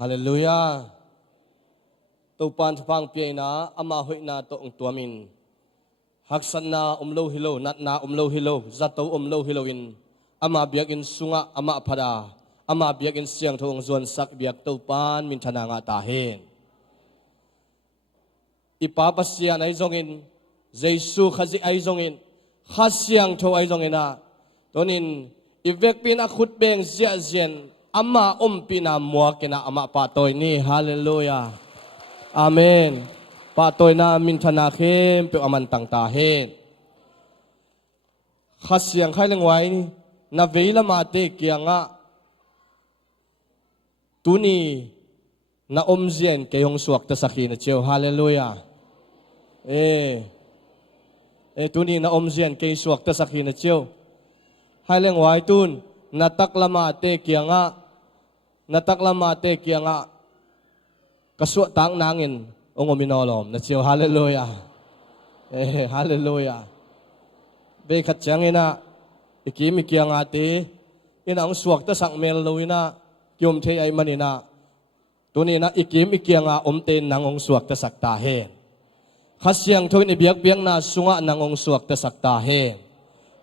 ฮาเลลูยาตัวปานฟังเปียนะอามาหุยนาตัวองตัวมินฮักษณาโลฮิโลนัดนาโลฮิโลจัตโตโลฮิโลอินอามาเบียกินสุงะอามาพดาอามาเบียกินเสียงทงจวนสักเบียกตัวปานมินธนางาตาเฮนอิปาปัสยาไอจงอินเยซูขจิไอจงอินข้าเสียงทไอจงอินะตัวนินอีเวกปีนักขุดเบงเสียเจียนอามาปีนามัวกินะอามาปาตอยนี่ฮาเลลูยาอาเมนปาตอยนามินธนาเข้มเปอามันต่างตาเฮนข้าเสียงใครเลี้ยงไว้นาเวลมาเตเกียงะตุนีนาเจียนเกยงสวกตะสักีนะเจียวฮาเลลูยาตุนีนาเจียนเกยงสวกตะสักีนะเจียวให้เลี้ยงไว้ตุนนาตักละมาเตเกียงะนาตักละมาเตเกียงะกระสวตังนางอินองค์มินอลอมนะเจียวฮาเลลูยาฮาเลลูยาเบขัดจังอินะอีกีมิเกียงอาตีอินะองสวกตะสักเมลลูอินะกิมเทไอมันอินะตัวนี้นะอีกีมิเกียงอาเตนนางองสวกตะสักตาเฮข้าเสียงทวินเบียงนาสุงะนางองสวกตะสักตาเฮ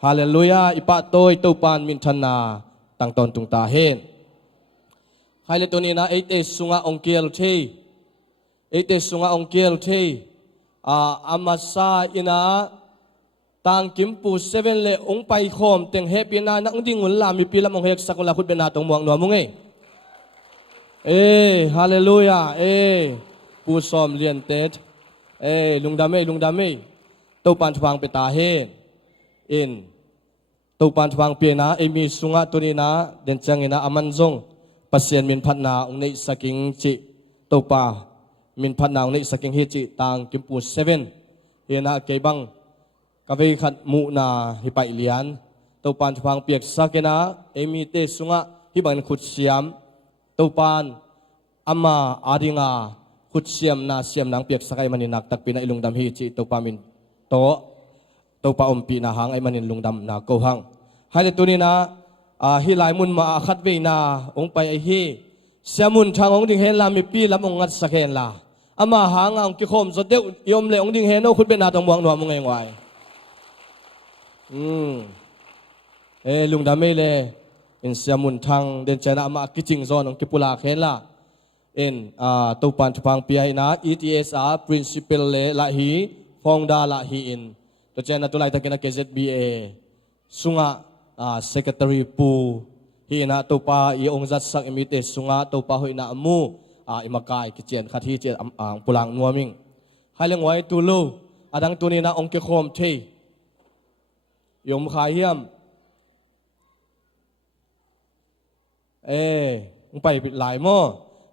ฮาเลลูยาอิปะโตยตัวปานมินธนาตั้งตนตุงตาเฮนใครเลยตัวนี้นะเอเตสุงะองเกลเทเอเตสุงะองเกลเทอามาซาอินะตังกิมปูเซเว่นเลองไปคอมเต็งเฮปีนานักดิ้งหุ่นลามีปีละมงเฮกสักุลาคุดเป็นนาตรงมวงหนัวมงฮาเลลูยาปูซอมเลียนเตดลุงดามตัวปานฟังเปตาเฮตัวปานฟังเปียนะมีสุงะตัวนี้นะเดินจังอินะอามันจงปัสเซียนมินพัฒนาองในสกิงจิตัวปามินพัฒนาองในสกิงเฮจิต่างกิมปูเซเว่นเฮนะเกบังกะเวขัดมูนาฮิไปเลียนตัวปานฟังเปียกสักนะมีเตสุงะฮิบันขุดเสียมตัวปานอามาอาดิงาขุดเสียมนาเสียมนางเปียกสักไอมันนักตักปีนะอิลุงดำฮิจิตัวปามินโตตัวปาอมปีนาหางไอมันลุงดำนาโกหังให้เลยตัวนี้นะฮิลายมุนมาขัดเวนาองไปไอฮีเสียมุนทางองดิ่งเฮลามีปีละมงงัดสักเฮนลาอามาหางองกิคมสดเดียวยมเลยองดิ่งเฮโนคุณเป็นนาตรงมวงหนัวมงไงไงลุงดำไม่เลยอินเสียมุนทางเดินใจนะมากิจิงซอนองกิปุลาเฮนลาตัวปันทุพังปีไอนะ ETSR principal เลยละฮีฟองดาละฮีอินตัวเจนตัวไลตะกิน KZBA สุงะsecretary ปูฮีนะตัวปาอีองจัดสักมิเตสุงะตัวปาหอยนะมูอิมากายกิเจนขัดที่เจนปุลังนัวมิงให้เลี้ยงไว้ตัวลูอดังตัวนี้นะองเกคอมเทยมขายเยี่ยมไปหลายม้อ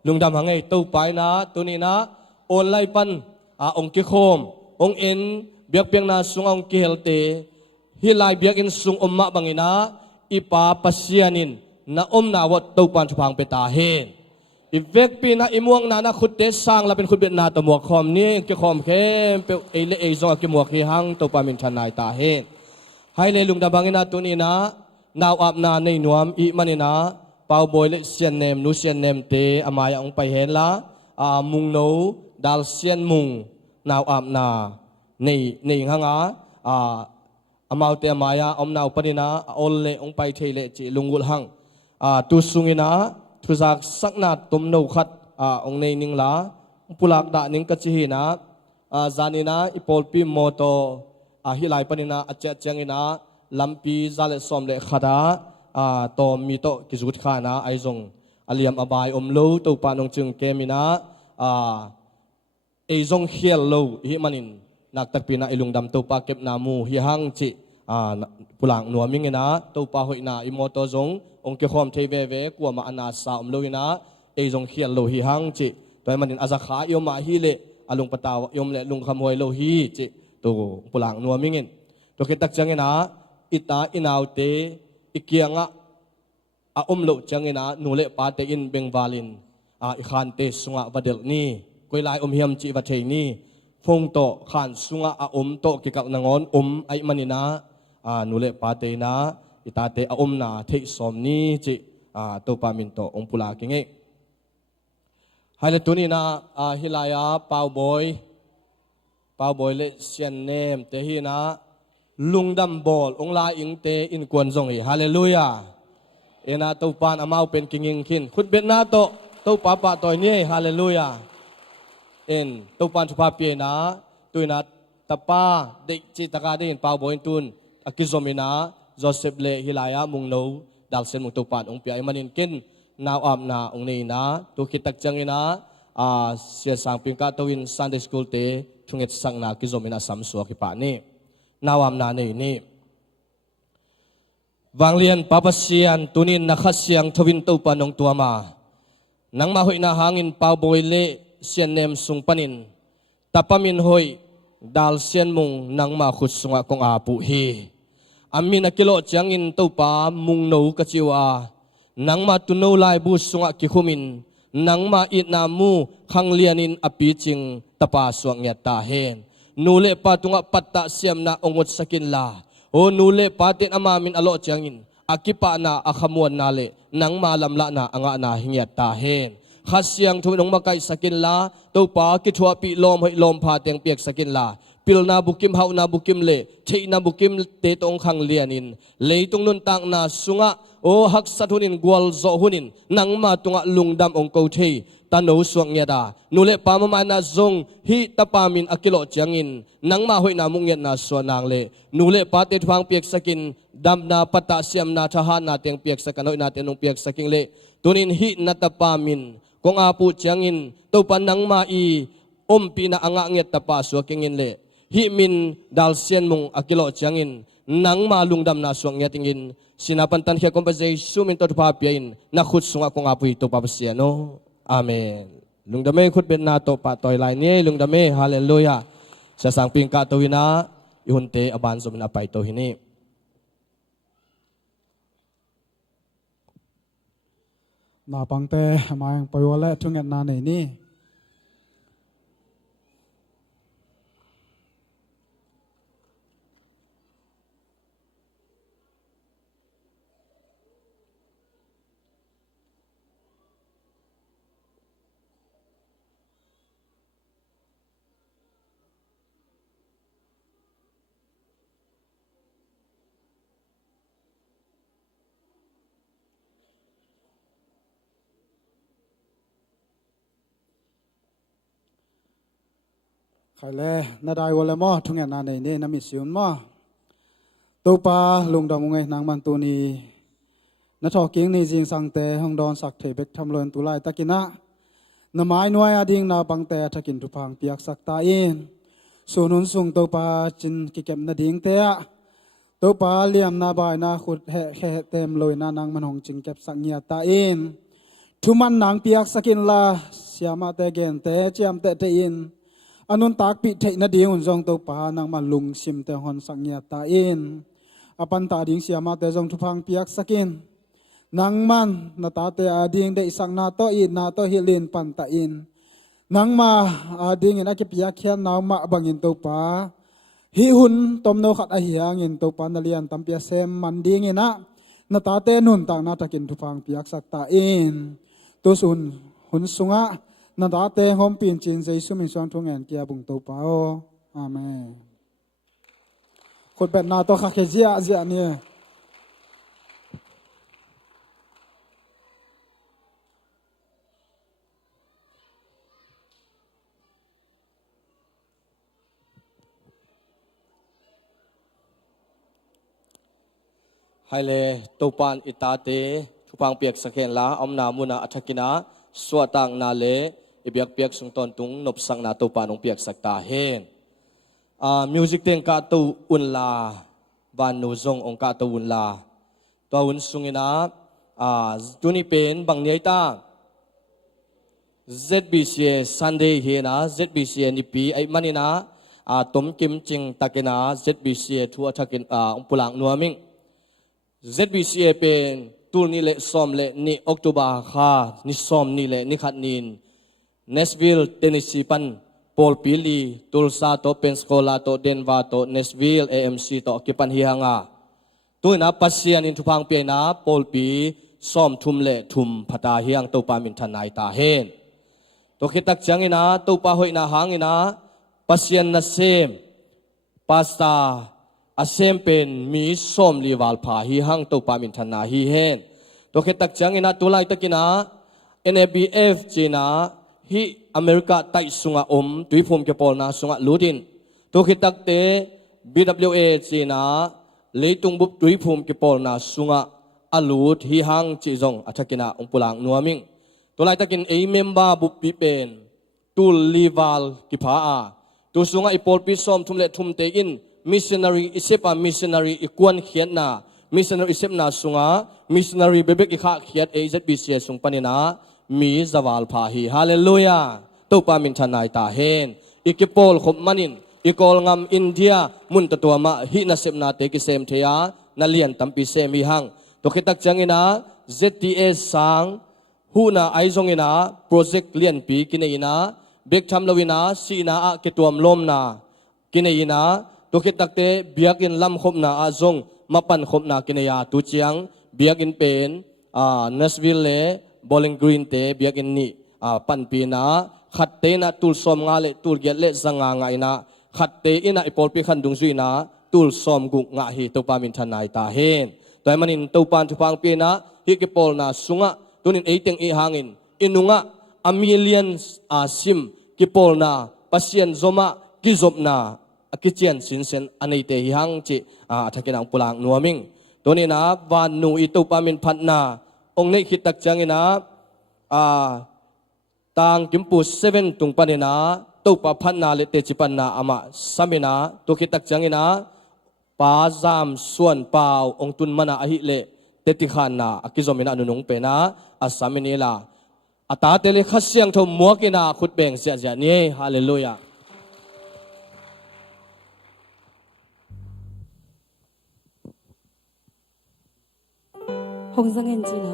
ลุงดำหังไงตัวไปนะตัวนี้นะโอนไล่ปันองเกคอมองเอ็นเบียกเปียงนาสุงองเกลเตฮิลายเบียกอินสุงมะบังอินะอิปาปัสยานินนานาวัดตัวปันชุพังเปตาเฮนอีเวกปีนะอิมวงนาขุดเตสร้างและเป็นขุดเบ็ดนาตัวหมวกคอมนี่เกี่ยวคอมเข้มเปเอเลเอซองเกี่ยวหมวกขี้หังตัวปามินชนายตาเฮนให้เลยลุงดำบังอินะตัวนี้นะนาวอาบนาในนวมอีมันนะเป่าบอยเลเซียนเนมนูเซียนเนมเตอามายองไปเห็นละมุงโนดัลเซียนมุงนาวอาบนาในหังอามาเตมายาอมนาวปนินะอลเลองไปเทเลจิลุงกุลหังตุสุงินะทุจักสักนาตุมโนขัดองในนิงลาปุลักดานิงกัจจินะจานินะอิปอลปีโมโตฮิไลปนินะอเจจังอินะลัมปีซาเลสอมเลขดาตอมีโตกิจุดขานะไอซงอเลียมอบายอมโลตัวปานองจึงเกมินะไอซงเฮียลโลฮิมันินนักตักปีนะไอลุงดำตัวปาเก็บนามูฮิฮังจิปุลังนัวมิงนะตัวปาหอยนาอิโมโตซงองเกคอมเทเวเวกัวมาอนาสาอมโลยนะไอซงเฮียลโลฮิฮังจิตัวมันนินอาซาขายอมมาฮิเลอลุงปะตาวยมเลลุงขโมยโลฮิจิตัวปุลังนัวมิงินตัวเกตักจังนะอิตาอินาวเตอิเกียงะอมโลจังอินะนูเลปาเตอินเบงวาลินอิขานเตสุงะวาเดลนี่กุยลายอมเฮียมจิวัเทนี่ฟงโตขานสุงะอมโตกิกักนางอนไอมันนี่นะนูเลปาเตนะอิตาเตอมนาเทสอมนี่จิตัวปามินโตองปุลากิงเอ hai le tuni na hilaya pau boy le sian nem te hi na lungdam bol ong la ing te in kwan zong hi hallelujah ena to pan amau pen kinging kin khut bet na to pa toy ni hallelujah en to pan chupa pe na tuina tapa de chi taka de in pau boy tun akizomina Joseph le hilaya mung no dal sen mung to pan ong pi ai manin kin now am na ong nei na tu kitak changina sia sang ping ka to in Sunday school te thunget sang na kizomina samsuak ki pa ni now am na nei ni wanglian papasian tunin nakhasiang thowin to panong tuama nangma hoina hangin pau boy le sian nem sung panin tapamin hoi dal sian mung nangma khut sunga kong apu hi amin akilo changin to pa mung no kachiwa nangma tuno lai bu sunga ki khumin nangma itna mu khanglianin api ching tapa suang ya ta hen nule patunga patta siam na ongot sakin la o nule patin amamin alo changin akipa na akhamuan na le nangma lamla na anga na hingyat ta hen khasyang thunong makai sakin la to pa ki thua pi lom hoi lom pha teng piak sakin la pil na bukim hau na bukim le thei na bukim te tong khang lianin leitung nun tang na sunga o hak sathunin gwal zo hunin nangma tunga lungdam ong ko thei tano suang yada nule pamama na zong hi tapamin akilo changin nangma hoina mungyat na suanang le nule pate thwang piak sakin dam na pata siam na thaha na teng piak sakan hoina tenong piak saking le tunin hi na tapamin kong apu changin to panangma i ompi na anga nget tapa suakingin le hi min dal sian mung akilo changin nangma lungdam na suang yatingin sinapan tan khia kompazei sumin to pa piain na khut sunga kong apu to pa siano amen lungdame khut bet na to pa toy lai ni lungdame hallelujah sa sang ping ka to hina ihunte aban zum na pai to hini na pangte mang payole thunget na nei ni khai le na dai wala mo thunget na nei ni na mi siun mo to pa lungdam ngai nang man tu ni na tho king ni jing sang te hong don sak thei bek tham lon tu lai takina na mai nuai ading na pangte thakin tu phang piak sak ta in sunun sung to pa chin ki kem na ding te a to pa liam na bai na khut he he tem loi na nang man hong ching kep sak nya ta in thuman nang piak sakin la siama te gen te chiam te te in anun tak pi thei na ding un jong to pa nang ma lung sim te hon sak nya ta in apan ta ding siama te jong thu phang piak sakin nang man na ta te ading de isang na to i na to hilin pan ta in nang ma ading in akipia khian naw ma bangin to pa hi hun tom no khat a hiang in to pa na lian tampia sem man ding ina na ta te nun ta na takin thu phang piak sak ta in to sun hun sunga na ta te hom pin chin jesu min sang thung en kia bung to pa o amen khot bet na to kha khe zia ni hai le to pan itate thupang piak sakhen la omna muna athakina swatang na le ibyak piak sung ton tung nop sang na to panong piak sakta hen music ten ka to un la ban no zong ong ka to un la to un sungina tuni pen bang nei ta ZBC Sunday he na ZBC ni pi ai manina tom kim ching takena ZBC thu athakin pulang nuaming ZBC pen tul ni le som le ni October kha ni som ni le ni khat nin Nashville Tennessee pan Paul Pili Tulsa to Pensacola to Denver to Nashville AMC to kipan hianga tuina pasian in thupang pe na Paul Pi som thum le thum phata hiang to pa min thanai ta hen to khitak changina to pa hoina hangina pasien na sem pasta asem pen mi som liwal pha hi hang to pa min thana hi hen to khitak changina tulai takina NABF china hi America tai sunga tuipum ke pol na sunga ludin to khitak te BWA china leitung bup tuipum ke pol na sunga alut hi hang chi jong athakina ongpulang nuaming tolai takin ei member bup pi pen tul liwal ki pha a tu sunga ipol pi som thumle thumte in missionary isepa missionary ikwan khiat na missionary isep na sunga missionary bebek ikha khiat AZBC sung panina mi zawal pha hi hallelujah to pa min thanai ta hen ikipol khop manin ikol ngam India mun tatwa ma hi na sep na te ki sem thea na lian tampi sem hi hang to khitak changina ZTS sang huna aizongina project lian pi kineina bek thamlowina sina a ketuam lomna kineina to khitak te biakin lam khopna a zong mapan khopna kineya tu chiang biakin pen Nashville le Bowling Green te biakin ni pan pi na khatte na tul som nga le tul get le zanga nga ina khatte ina ipol pi khan dung zuina tul som gu nga hi to pa min thanai ta hen toy manin to pan thu pang pi na hi ke pol na sunga tunin eiteng i hangin inunga a millions sim ki pol na pasien zoma ki zopna akichian sinsen anei te hi hang chi athakinang pulang nuaming tonina van nu i to pa min phatna ong nei khitak changina tang kimpu 7 tung panina to pa phanna le te chipanna ama samina to khitak changina pa jam suan pau ong tun mana ahi le te ti khan na akizomina anunung pe na asaminila ata tele khasyang tho muakina khut beng sia ja ni hallelujah Hồng Giang En China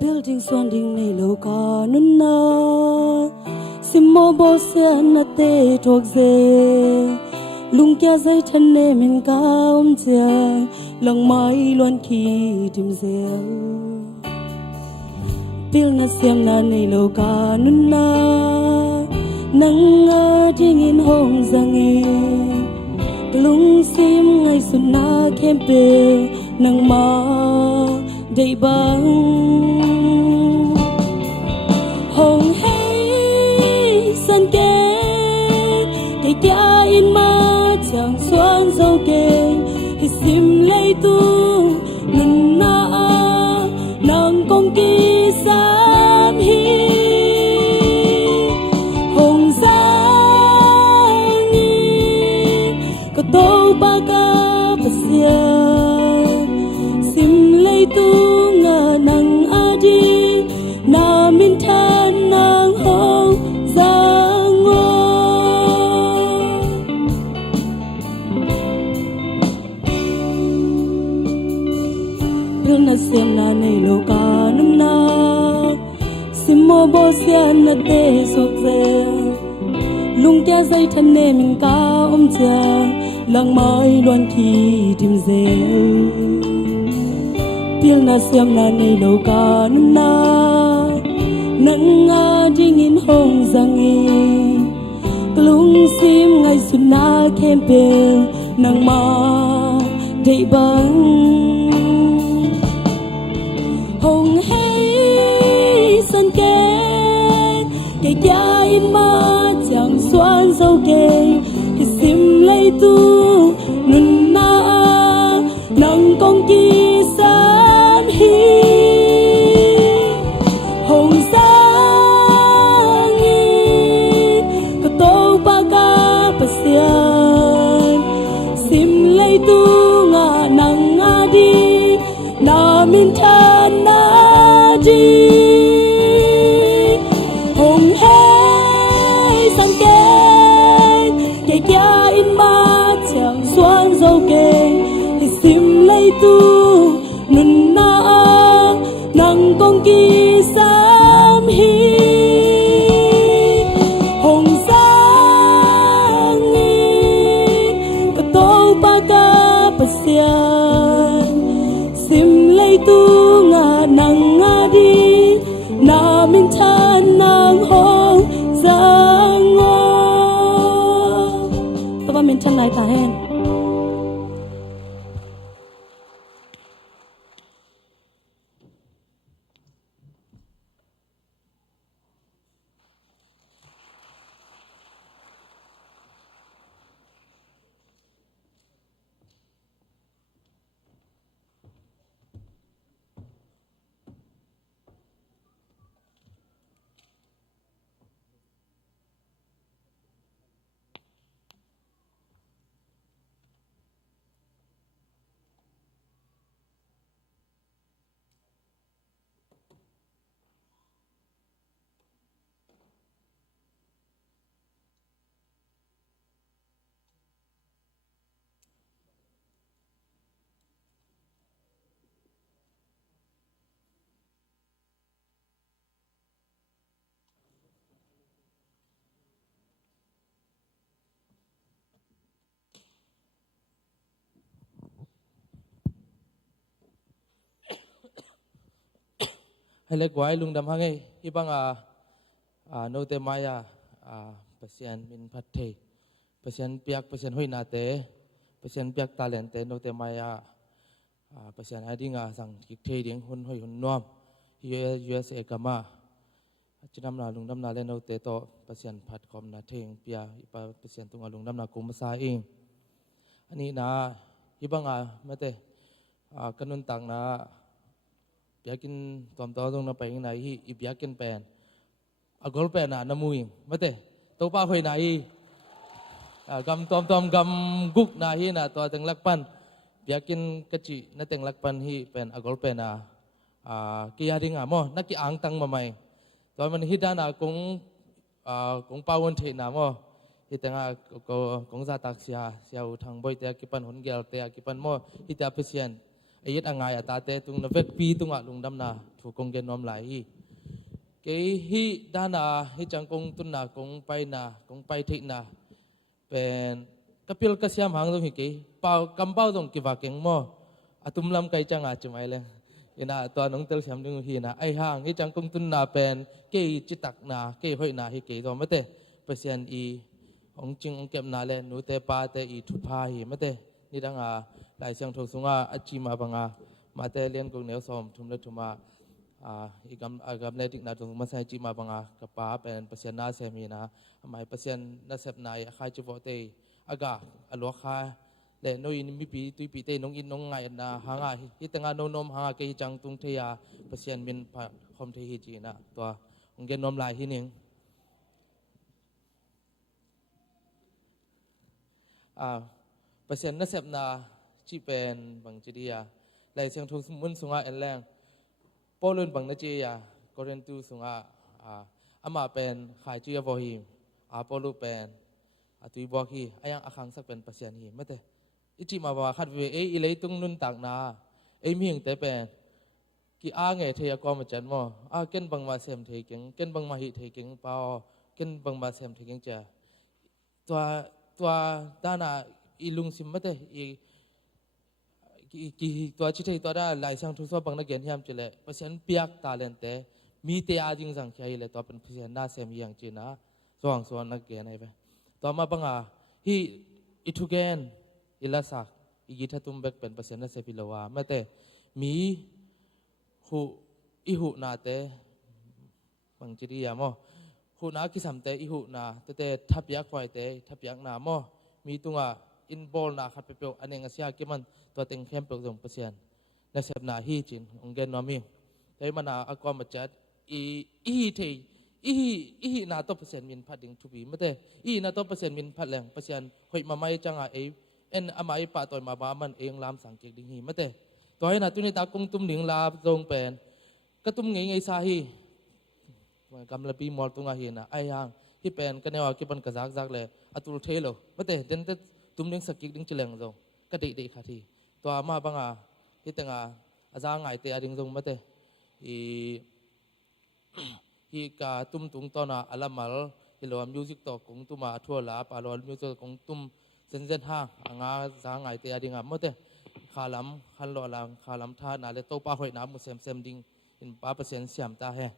building swanding nei lo ka nun na simmo bo se na te thok ze lung kya zai than ne min ka chia lang mai loan khi tim zel pil na siam na nei lo ka nun na nang a ding in hong Giang e lung sim ngai sun na kempe nang ma dei bang hồng hay san kê cây kia in ma chẳng xoan dâu kê thì sim lấy tu ngân na nàng công kỳ sam hi hồng Giang ni có tô ba ca pasia sim lấy tu ngà nàng adi na min than nang hong Giang ngô bil na siam na nei lo ka num na simmo bo sian na te sok ze lung kya zai than ne min ka chia lang mai loan khi tim ze pil na siam na nei lo ka num na nang a ding in hong Giang e lung sim ngai sun na kempe nang ma dei bang hong hay san kê cây kia in ma chẳng xoan dâu kê thì sim lấy tu nun na nang công kỳ sam hi hồng Giang in có tô ba ca pasian sim lấy tu ngà nang a đi na min than na đi hồng hay san kê cây kia in ma chẳng xoan dâu kê thì sim lấy tu nun na nang công kỳ sa lai ta hen hay lek wai lung dam hangai ibang no te maya pasien min phat the pasien piak pasien hoi na te pasien piak talent te no te maya pasien adinga sang kik the ding hun hoi hun nom USA kama chinam na lung dam na le no te to pasien phat khom na theng pia ipa pasien tunga lung dam na kum sa ing ani na ibang mate kanun tang na biakin tom to dong na paing nai hi I biakin pen agol pen na namuing mate to pa hoi nai gam tom gam guk na hi na to teng lakpan biakin kachi na teng lakpan hi pen agol pen na ki ya ringa mo na ki ang tang mamai to man hi dana kung pawon the na mo hi tenga kong za tak sia u thang boi te ki pan hon gel te ki pan mo hi ta pasien ayat angai atate tung na vet pi tunga lungdam na thu kong gen nom lai hi ke hi dana hi chang kong tun na kong pai thi na pen kapil ka siam hang dong hi ke pau kam pau dong ki wa keng mo atum lam kai changa chumai le ina to nong tel siam ding hi na ai hang hi chang kong tun na pen ke chitak na ke hoi na hi ke do mate pasien I ong ching ong kem na le nu te pa te I thu pha hi mate ni dang lai siang thok sunga achi ma banga ma te lian kong neu som thum le thuma agam le dik na thung ma sai chi ma banga ka pa pen pasien na se mi na mai pasien na sep na ya khai chu vo te aga alo kha le no in mi pi tu pi te nong in nong ngai na hanga hi tanga no nom hanga ke chang tung the ya pasien min pha khom the hi chi na to ong gen nom lai hi ning pasien na sep na chi pen bang chi dia lai siang thung mun sunga en lang polun bang na chi ya koren tu sunga ama pen khai chi vo hi polu pen tui bo hi ayang akhang sak pen pasien hi mate ichi ma ba khat ve e ilei tung nun tak na e ming te pen ki nge the ya ko ma chan mo ken bang ma sem the keng ken bang ma hi the keng pa ken bang ma sem the keng cha tua dana ilung sim mate kiตัวชิเทตัวได้หลายช่างทุกส่วนบางนักเรียนที่ทำเจริญเปอร์เซ็นต์เปียกตาเลนเตมีเตียจริงสังเกตเลยตัวเป็นเปอร์เซ็นต์น่าเสียมีอย่างจีน่ะส่วนนักเรียนไอ้ไปต่อมาบางที่อิทุเกนอิลาสักอีกิทัตุมเบกเป็นเปอร์เซ็นต์น่าเสียพิลวาแม้แต่มีหูนาเตบางจีดียามหูนาคิสัมเตหูนาแต่ทับยักษ์ไฟเตทับยักษ์นามมีตัวอินบอลนาขัดเปรี้ยวอันเองอาเซียกิมันตัวเต็งเข้มเปลือกส่งเปอร์เซ็นต์ในเสพนาฮีจินองเกนนอมิงแต่มันอากรมาจัดอีนาตัวเปอร์เซ็นต์มินพัดดิ่งทุบีไม่ได้นาตัวเปอร์เซ็นต์มินพัดแรงเปอร์เซ็นต์หอยมาไม่จังเอ็นอามาปะต่อยมาบ้ามันเองลามสังเกตดิ่งฮีไม่ได้ตัวให้นาตัวนี้ตากงตุ้มดิ่งลาตรงเป็นก็ตุ้มไงซาฮีกำลังปีมอลตรงอาฮีนะไอ้ย่างที่เป็นกันเนี่ยว่ากิบันกระซักเลยอัตุลเทโลไม่ได้เดินตุ้มดิ่งสกิกดิ่งเฉลงตรงก็เด็กขาทีตัวมาบังที่แต่งอาจารย์ไงเตะดิ่งตรงไม่ได้ที่กาตุ้มตุงตอนอัลมาลที่เรามิวสิกต่อกงตุ้มมาทั่วลาปาลมิวสิกกงตุ้มเส้นห้างงาจางไงเตะดิ่งไม่ได้ขาลำขันรอลำขาลำท่านาเลโตป้าหอยน้ำมุเซมดิ่งอินป้าเปอร์เซ็นต์เสียมตาแห่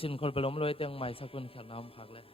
สินคนไปล้มลอยเตียงใหม่สักคนขัดน้ำพักเลย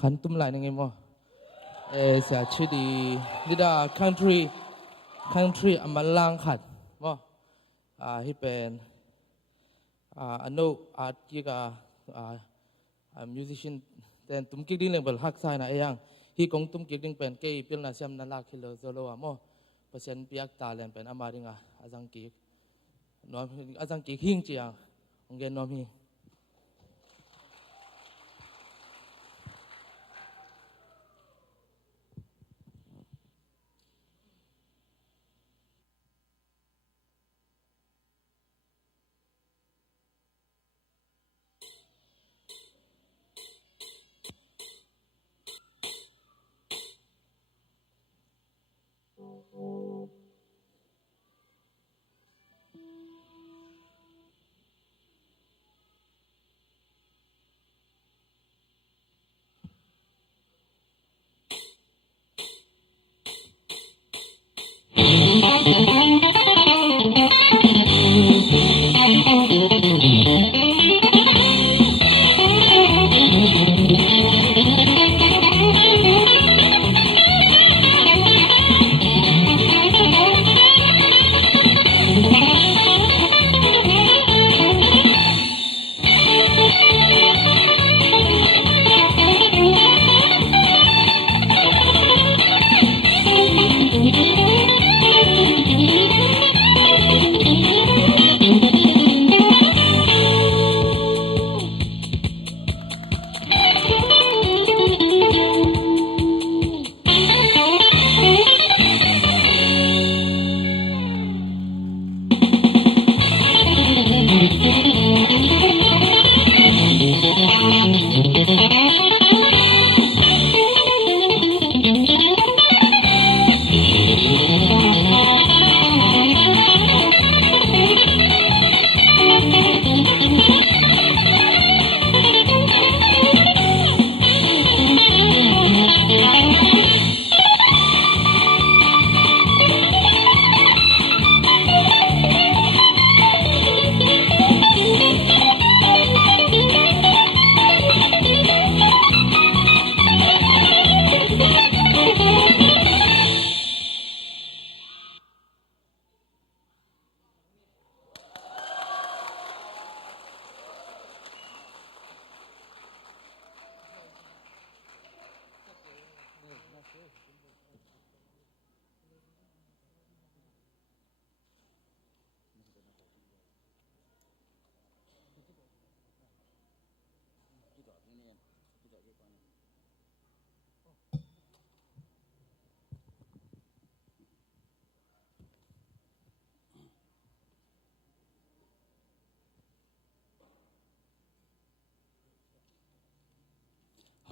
ขันตุ้มไหลยังไงมั้งเสียชื่อดีนี่ดา country อามาลังขัดมั้งที่เป็นอนุอาร์ตกีกาmusician แต่ตุ้มกิ๊กดิ้งเลยเป็นฮักไซนะเองที่กงตุ้มกิ๊กดิ้งเป็นเกย์เปลี่ยนนาเซียมนั่นลักฮิโลโซโลอะมั้งเปอร์เซ็นต์เปียกตาเลนเป็นอามาริงอาจังกิ๊กน้องอาจังกิ๊กหิ้งเจียงองเกนน้องพี่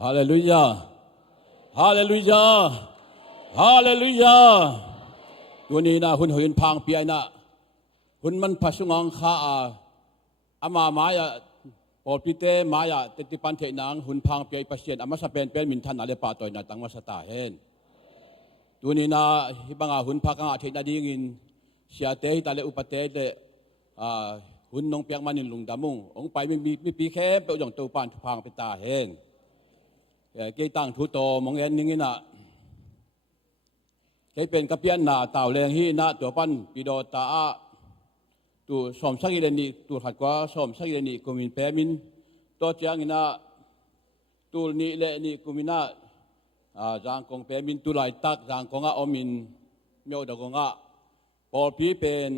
ฮาเลลูยาฮาเลลูยาฮาเลลูยาตัวนี้นะหุ่นหุ่นพังเปียนะหุ่นมันพัสุงังข้าอามาไม้ปอดพิเตไม้ติดปันเทนังหุ่นพังเปียปัสเซียนอามาสเปนเป็นมินทันอะไรป่าต่อยนะตั้งมาสตาเห็นตัวนี้นะฮิบังหุ่นพังอาเทนาดีงินเสียเตยตาเลอุปเตยหุ่นนงเปียกมันนินลุงดามุงองไปมีปีแค่เปอย่างตัวปานพังไปตาเห็นเกี่ยตั้งทุโตมองเห็นนี่นะเกี่ยเป็นกระเปียนหน้าเต่าแรงฮีนะตัวปั้นปีโดตาตัวสมสักอิเลนีตัวขัดกว่าสมสักอิเลนีกุมินเปมินตัวเจียงนะตัวนี้เลนี่กุมินะจางกงเปมินตัวไหลตักจางกงอมินเมียวดกงพอพีเป็น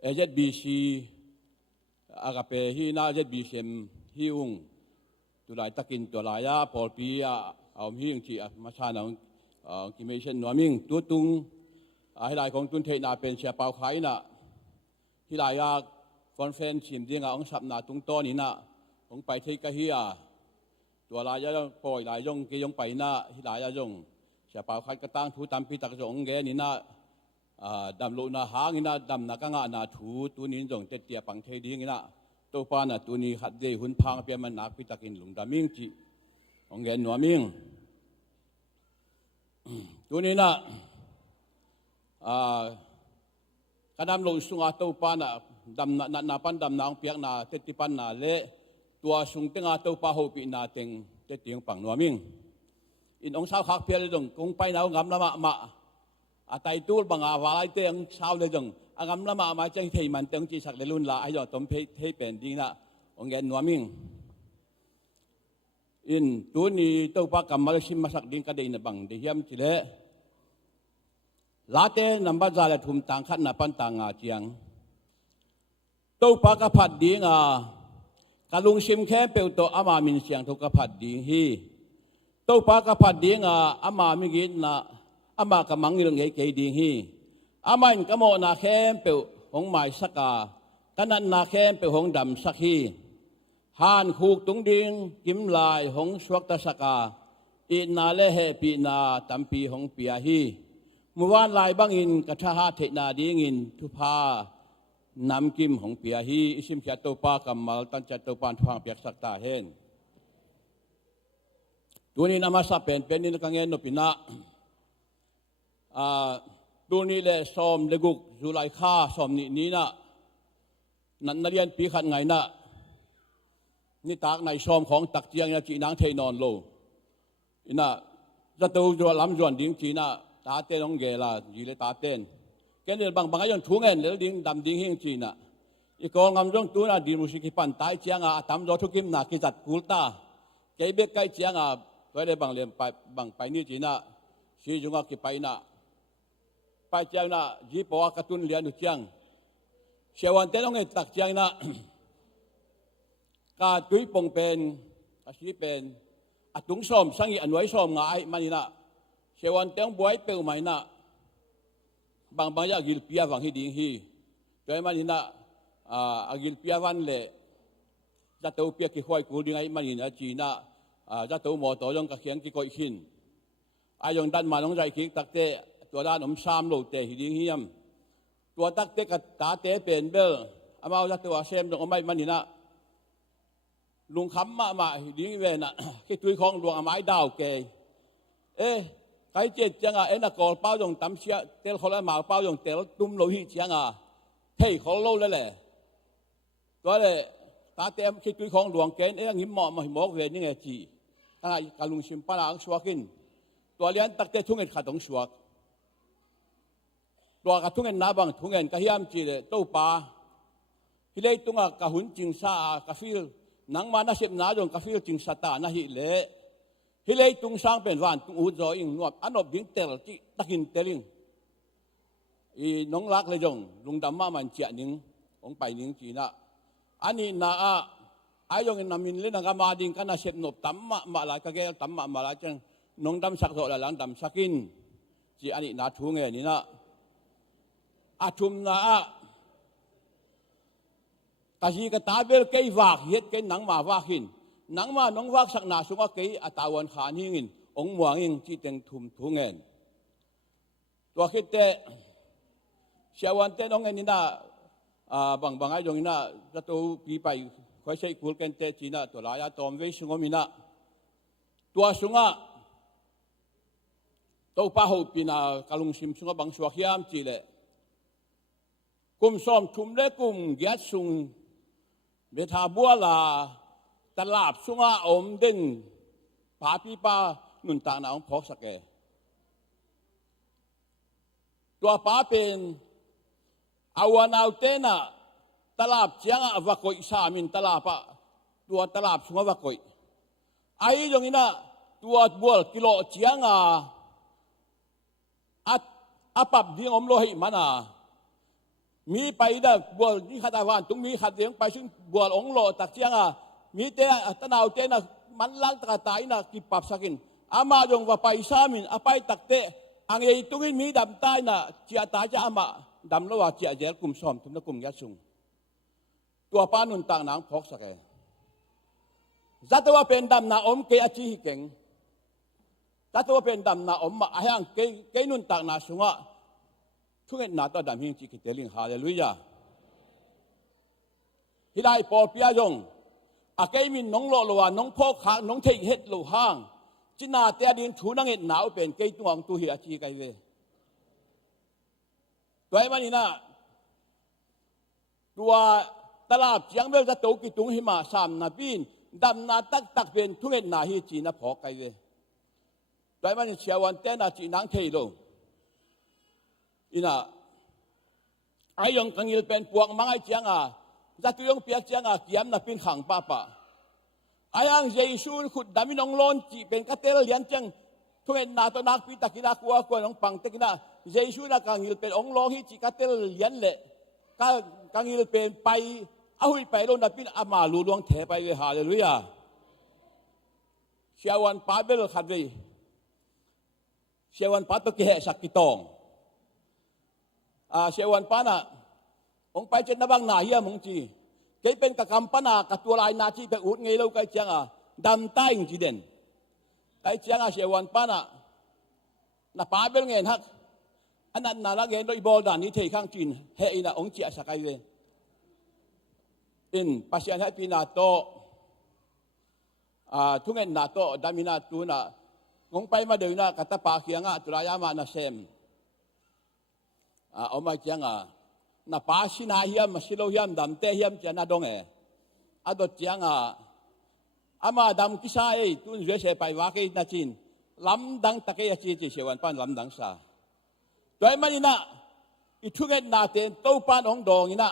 เอเจดบีซีอากาเปฮีนะเอเจดบีเซมฮิอุงตัวไหลตักินตัวไหลยาพอปีเอาหิ้งที่มาชาหนังกิเมชันนัวมิงตัวตุงให้ไหลของตุนเทนาเป็นเชียเปาไข่น่ะที่ไหลยาคอนเฟนชิมเดียงองสับนาตุงต้อนี่น่ะของไปที่กะเฮียตัวไหลยาปล่อยไหลยงเกยงไปน่ะที่ไหลยายงเชียเปาไข่กระตั้งทูตามปีตักจงเกนี่น่ะดำโลนาหางนี่น่ะดำนักงานาทูตัวนี้จงเตียปังเทดีนี่น่ะตัวปาน่ะตัวนี้ขัดเดหุ่นพังเปียมันนักพิตากินหลุงดามิงจีของแกนหนัวมิงตัวนี้น่ะกระดำลงสุงอาตัวปาน่ะดำนาปันดำนางเปียกนาเตติปันนาเละตัวสุงเตงอาตัวปาหูปีนาเตงเตติงปังหนัวมิงอินองสาวขักเปียเลยจงคงไปนาวงำละมะอาไตตูบังอาวาไลเตงสาวเลยจงอางำละมาจังเทมันเตงจีสักเลลุนละไอ้ยอดต้มเพเทเป็นดีนะองแกนนัวมิงอินตัวนี้ตัวปากกำมาชิมมาสักดิ้งกระเด็นบังเดียมจิเลลาเตนับจาเลทุมต่างขัดนับปันต่างอาเจียงตัวปากกผัดดิ้งกะลุงชิมแค่เปิลตัวอามามินเสียงทุกผัดดิ้งฮีตัวปากกผัดดิ้งอามามิกินนะอามากำมังเรื่องเกยดิ้งฮีอามันกโมนาแคมเปวหงไม้สักากันนั้นนาแคมเปวหงดำสักฮีฮานคูกตุงดิงกิมลายหงสวกตสักาอินาเลเหปีนาตัมปีหงเปียฮีเมื่อวานลายบังอินกระทาเทนาดีงินทุพานำกิมหงเปียฮีอิสิมจัตโตปากำมัลตันจัตโตปานทวางเปียกสักตาเห็นตัวนี้นามาสับเป็นนี่นักเงินนปินะ ตัวนี้แหละสอมเลกุกจุไลค่าสอมนี้นะนันนัเรียนปีขัดไงนะนี่ตากในสอมของตักเจียงนะจีนางเทนอนโลอินะจะตัวจวนลำจวนดิ้งจีน่ะตาเต้นองเกล่ะจีเลตาเต้นแกเนี่ยบางอย่างทุ่งเงินแล้วดิ้งดำดิ้งเฮงจีน่ะอีกองงำจงตัวน่ะดีมุสิกิปันตายเจียงอ่ะตำรอทุกิมน่ะกิจัดกุลตาแกเบกไกเจียงอ่ะตัวได้บางเลี้ยงไปบางไปนี่จีน่ะสีจุงอ่ะกิไปน่ะไปเจียงน่ะจีปอกระตุนเลี้ยงดูเจียงเชวันเต้นองเงินตักเจียงน่ะกาตุยปงเป็นอาชีเป็นอตุงสอมสังอีอันไว้สอมง่ายมันนี่นะเชวันเตียงบวยเปลวไหมนะบางอย่างกิลเปียวังฮิดิ้งฮีโดยมันนี่นะกิลเปียวันเล่จะตัวเปียกี่ควายกูดิ้งไอ้มันนี่นะจีน่ะจะตัวหมอตัวยงกระเขียงกี่ก้อยขินไอ้ยงดันมาน้องใจคิกตักเตะตัวด้านอมซ้ำโลเตะฮิดิ้งเฮียมตัวตักเตะกับตาเตะเป็นเบลอามาจะตัวเซมตรงไม่มันนี่นะลุงคำมาดิ้งเวน่ะคิดตุยของหลวงไม้ดาวเกยใครเจ็ดจังอ่ะนักกอลเป้าอย่างตำเชียเตลเขาเลยหมาเป้าอย่างเตลตุ้มโลหิตจังอ่ะเฮ้ยเขาโลเลยแหละก็เลยตาเต็มคิดตุยของหลวงเกยงิมหมอมาหิมอกเวนี่ไงจีตั้งแต่การลุงชิมปนาชัวกินตัวเลี้ยนตักเตทุ่งเงินขาดของชัวตัวกระทุ่งเงินน้าบังทุ่งเงินกระเฮียมจีเลยตู้ปลาฮิเลยตุงกระหุ่นจิงซากระฟิลนังมานาเสพนาจงกาฟิลจิงสตานาฮิเลฮิเลตุงสร้างเป็นวันตุงอูจอยอิงนวบอันอบบิงเตลที่ตะกินเตลิงอีน้องรักเลยจงลุงดำมามันเจียนิงองไปนิงจีน่ะอันนี้น่าอายงนามินเลนังกามาดิงกันนาเสพนบตั้มมาลายกะเกลตั้มมาลายจังน้องดำสักโตละหลังดำสักินจีอันนี้นาทุ่งเงนี่นะอาชุมน่ะกะจีกะตาเบลเกยวากเฮ็ดเกหนังมาวากหินหนังมาน้องวากสักนาสุงะเกยอตาวันขานิงินองหมวงอิงที่เต็งทุมทุงเงินตัวคิดเตเชวันเตน้องเงินนี่นะบางไอ้ยงนี่นะจะตัวปีไปคอยใช้กุลกันเตจีน่ะตัวลายตอมเวสุงมินะตัวสุงะตัวป้าหูปีน่ะกาลุงซิมสุงะบางสวกยามจีเลกุมซ้อมชุมเล็กุมเกียรสุงเบทาบัวลาตลาบสุงาอมเด่นผาปีป้านุนตางนาองพอกสแกตัวป้าเป็นอาวานาวเตนะตลาบเจียงอวกอยสามินตลาบตัวตลาบสุงาวกอยไอ้ตรงนี้นะตัวบัวกิโลเจียงอัปับดีอมโลหิมันมีไปได้บัวนี่ขัดวันตรงมีขัดเลี้ยงไปซึ่งบัวองโลตักเจียงมีเตะตะนาวเตนะมันล้างตะตายนะกิปับสักินอามาจงว่าไปสามินอไปตักเตะอังเอตุกินมีดำใต้นะเจียตาจะอามาดำแล้วว่าเจียเจลกุมซ้อมทุนตะกุมยัดซุงตัวป้านุนต่างนางพกสักจัตวาเป็นดำนาอมเกอจีเก่งจัตวาเป็นดำนาอมมาอายังเกนุนต่างนาสุงะช่วยนาตัวดำหิงจิกิเตลิงฮาเลลูยาฮิได้ปอเปียยงอาเกมินน้องโลลวาน้องพ่อขาน้องเทงเฮ็ดโลห้างจินาเตียดินถูนังเฮ็ดหนาวเป็นเกยตัวงตัวเฮียจีไกเวตัวไอ้มันนี่นะตัวตลาดเจียงเบลจะโตกิตุงหิมาสามนาบินดำนาตักเป็นทุเรศนาฮีจีนะพอไกเวตัวไอ้มันเชียวันเตนาจีนังเทโลอินะไอ้ยงกังยิลเป็นพวกมังไอเจียงจะตุยงเปียกเจียงเกียมนะเป็นขังป้าป้าไอ้ยังเยซูขุดดามินองลอนจีเป็นกัตเตลเลียนจังทุเรศนาตัวนักพิตากินากัวน้องปังเตกินาเยซูนะกังยิลเป็นองลอฮีจีกัตเตลเลียนเละกังยิลเป็นไปเอาไปโลนับเป็นอามาลูลวงเทไปเลยฮาเลลูยาเชวันป้าเบลขัดเลยเชวันป้าตัวเกะสักกิตองเชวันป้าน่ะองไปเจนนบังนาเฮียมงจีเกยเป็นกะกำป้าน่ะกะตัวลายนาจีไปอุดไงเราไกเจียงดำใต้จีเด่นไกเจียงเชวันป้าน่ะน่ะป้าเบลเงินฮักอันนั้นน่ะละเงินโดยบอลด่านนี้เทข้างจีนเฮอิน่ะองเจียสักไกเวอินปัสยันให้ปีนาโตทุกเงินนาโตดามินาตูน่ะงงไปมาเดินน่ะกัตตาปาเขียงตุลายามานาเซม เอามาจังna pa sina hiam masilo hiam dam te hiam chana dong adot chiang ama dam kisa tun je se pai wa ke na chin lam dang ta ke chi chi sewan pan lam dang sa toy manina I thuget na ten to pan ong dong ina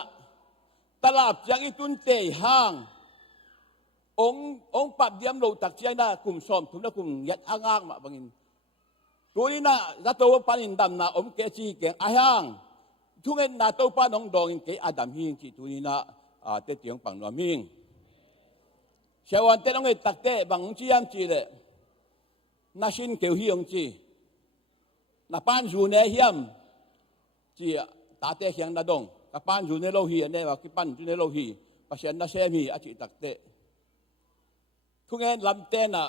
talap chiang I tun te hang ong pap diam lo tak chiang na kum som thum na kum yat angang ma bangin tuina za to panin dam na om ke chi ke ahang thuget na to pan ong dong in ke adam hing chi tuina te tiang pang no ming sewan te ong tak te bang chi yam chi le na shin ke hi ong chi na pan ju ne hiam chi ta te hiang na dong ka pan ju ne lo hi ne wa ki pan ju ne lo hi pasien na se mi a chi tak te thungen lam te na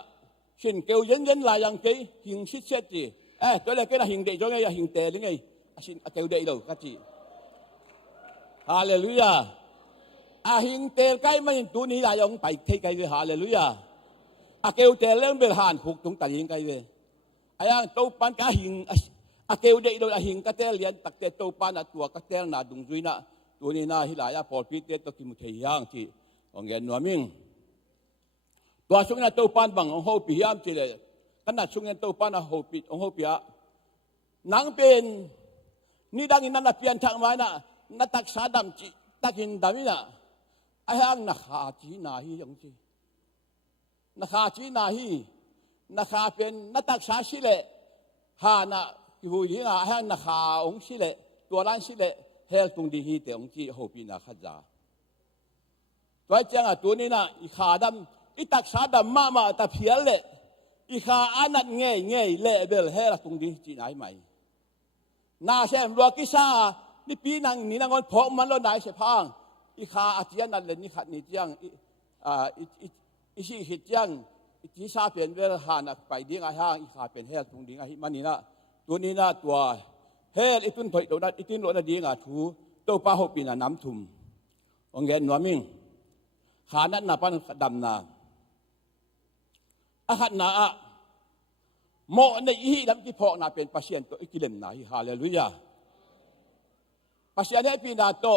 shin keu yen yen la yang ke hing sit set chi to le ke na hing de jo nge ya hing te li nge a shin a keu de lo ka chi hallelujah a hing te kai man tu ni la yong pai ke kai we hallelujah a keu te leng bel han khuk tung ta yin kai we ayang to pan ka hing a keu de lo a hing ka tel lian tak te to pan a tua ka tel na dung zui na tu ni na hilaya por pi te to kim the yang chi ong gen no ming tua sung na to pan bang ong ho pi yam chi le kana sung na to pan a ho pi ong ho pi a nang pen ni dang in na pian thak mai na tak sa dam chi takin damina ayang na kha chi na hi yong chi na kha chi na hi na kha pen na tak sa si le ha na ki hu hi nga ayang na kha ong si le tua lan si le hel tung di hi te ong chi ho pi na kha za toy chang tu ni na I kha dam I tak sa dam ma ta phial le I kha anat nge le bel hel tung di chi nai mai na sem lo ki sa ni pi nang ni nang on pho man lo nai se phang I kha atian na le ni khat ni chiang I si hit chiang ti sa pen vel han ak pai ding a hang I kha pen hel tung ding a hi man ni na tu ni na tua hel I tun thoi do na I tin lo na ding a thu to pa ho pi na nam thum ong gen no ming kha nan na pan dam na a khat na a mo nei hi lam ki pho na pen pasien to ikilem na hi hallelujah pasien he pi na to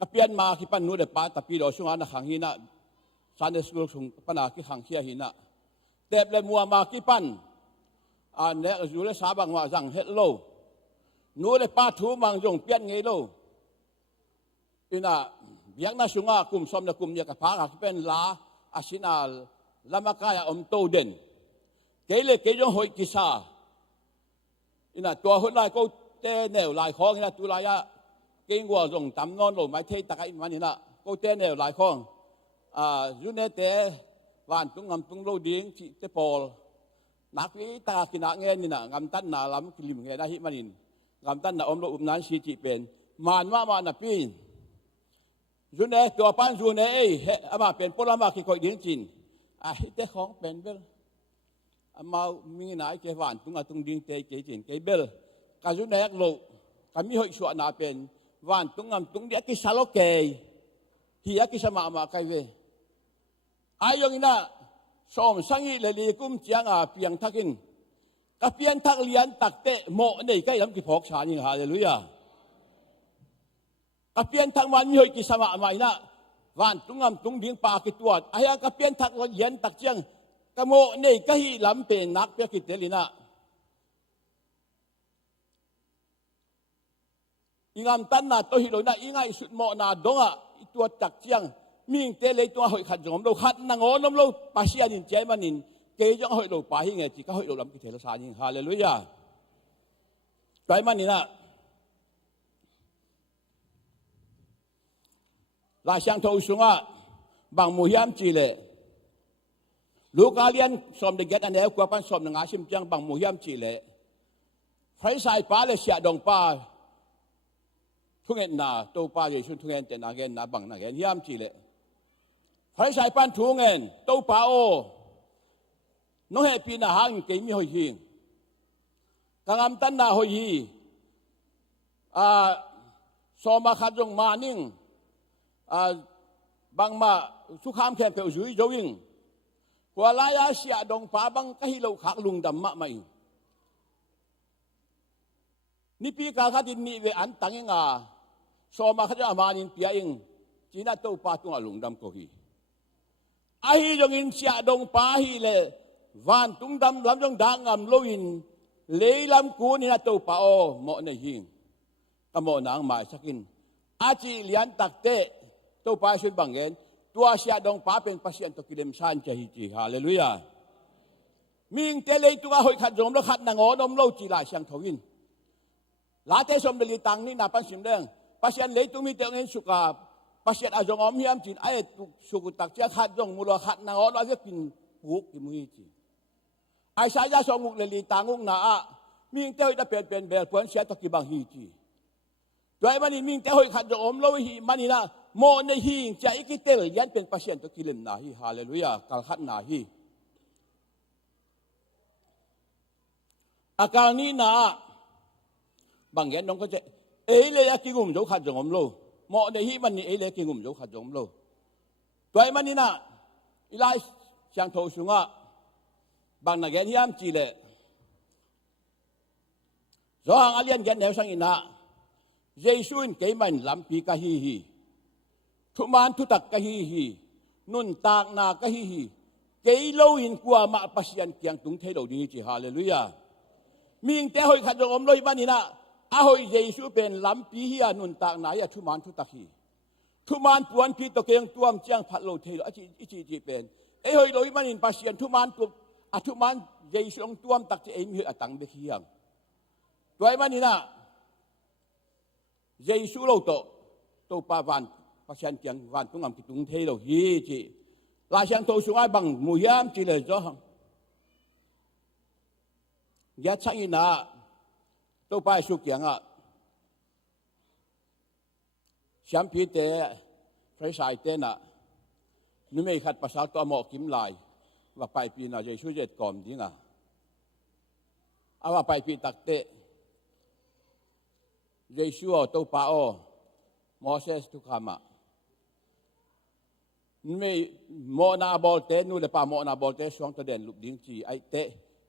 kapian ma ki pan nu de pa ta pi do sunga na khang hi na Sunday school sung pana ki khang khia hi na tep le mua ma ki pan ne zu le sa bang ma jang het lo nu le pa thu mang jong pian ngei lo ina biang na sunga kum som na kum ya ka pha ka pen la asina lamakaya om to den keile ke jong hoi ki sa ina to hoi lai ko te neu lai khong ina tu la ya keng wa jong tam non lo mai thei takai man ina ko te neu lai khong ju ne te wan tung ngam tung lo ding chi te pol nak wi ta kina nge ni na ngam tan na lam kilim nge da hi manin ngam tan na om lo nan si chi pen man ma na pin ju ne to pan ju ne ama pen polama ki ko ding chin hi te khong pen bel amau mi na ke wan tung ding te ke chin ke bel ka ju ne lo ka mi hoi suwa na pen wan tung ngam tung dia ki salo ke hi ya ki sama ma kai we ayong ina som sangi le li kum chiang piang thakin ka pian thak lian tak te mo nei kai lam ki phok cha ni hallelujah ka pian thak man mi hoi ki sama mai na wan tungam tung ding pa ki tuat aya ka pian thak lo yen tak chiang ka mo nei ka hi lam pe nak pe ki telina ingam tan na to hi lo na ingai sut mo na donga tuat tak chiang ming te le to hoi khat jom lo khat na ngonom lo pasian in che manin ke jong hoi lo pa hi nge chi ka hoi lo lam ki thela sa ni hallelujah kai manina la sang tho sunga bang mu hiam chi le lu ka lian som de get an e kwa pan som nga sim chang bang mu hiam chi le phai sai pa le sia dong pa thungen na to pa ye sun thungen te na gen na bang na gen hiam chi le phai sai pan thungen to pa o no he pi na hang ke mi hoi hing kangam tan na hoi hi so ma khat jong ma ning bang ma su kham khen pe zui jo wing kwa la ya sia dong pa bang ka hi lo khak lung dam ma mai นี่ปีกาขัดนี่เวอันตังเองสมาขัดอามานินเปียเองจีน่าตัวป้าตัวลุงดำก็ฮีไอ้จงอินเสียดงป้าฮีเลวันตุงดำลำจงด่างำโลอินเลยลำกูนี่น่าตัวป้าโอหมอในหิงก็หมอนางหมายสักินอาจีเลียนตักเตะตัวป้าชุดบังเงินตัวเสียดงป้าเป็นปัสยันตกิเลมชันจะฮิจีฮาเลลูยามิงเตเลยตัวหอยขัดจมแล้วขัดนางอนมโลจีลาเสียงทวินลาเตสมเดลิตังนี่นาปันสิมเรื่องปัสยันเลยตัวมีเตงินสุกาปัสยันอาจงอมเฮียมจีนไอ้สุกุตักเจ้าขัดจงมุลขัดนางอนแล้วก็กินปุกกิมุยจีไอ้สายยาสมุกเลลิตังงนามิงเตยจะเปลี่ยนเบลเพื่อนเสียตกิบังฮีจีโดยมันนี่มิงเตยหอยขัดจงอมโลฮีมันนี่นะโมในฮีจะอีกเตลยันเป็นปัสยันตกิเลมนาฮีฮาเลลูยากัลขัดนาฮีอาการนี้นะบางอย่างน้องก็จะเลยกิงุ่มโจขัดจงอมโลหมอในฮีมันนี่เลยกิงุ่มโจขัดจงอมโลตัวมันนี่นะอีไลเสียงโทสุงะบางนักเรียนยามจีเลจางอาเลียนแกนแนวสังอินะเยซูนเกมันลำปีกะฮีทุมานทุตักกะฮีนุนตากนากะฮีเกยโลอินกัวมาปัสยันเกียงตุงเทโลดีจีฮาเลลูยามิงเตหอยขัดจงอมโลยมันนี่นะอาหอยเยซูเป็นลำปีฮีนุนตากนายทุมานทุตักฮีทุมานปวนพีตะเกียงตัวมเจียงพัดโลเทโลจีเป็นหอยโลยมันนี่ปัสยันทุมานตัวทุมานเยซูองตัวมตักจะมีตังเบคียังตัวมันนี่นะเยซูโลโตปาวันปัสยันเกียงวันตุงอัมกิตุงเทโลฮีจีลาเชียงโตสุงไอบังมุยามจีเลยจ้องยัดช่างอินะตัวไปสุกยังเสียมพีเตไฟสายเตนะนึกไม่ขัดภาษาตัวหมอกิมลายว่าไปปีน่ะจะช่วยเจ็ดก่อมจริงเอาว่าไปปีตักเตะเยซูตัวป้าโอมอเสสทุกคำไม่โมนาบอลเตนูเลยป้าโมนาบอลเตสองตัวเด่นลูกดิ้งจีไอเต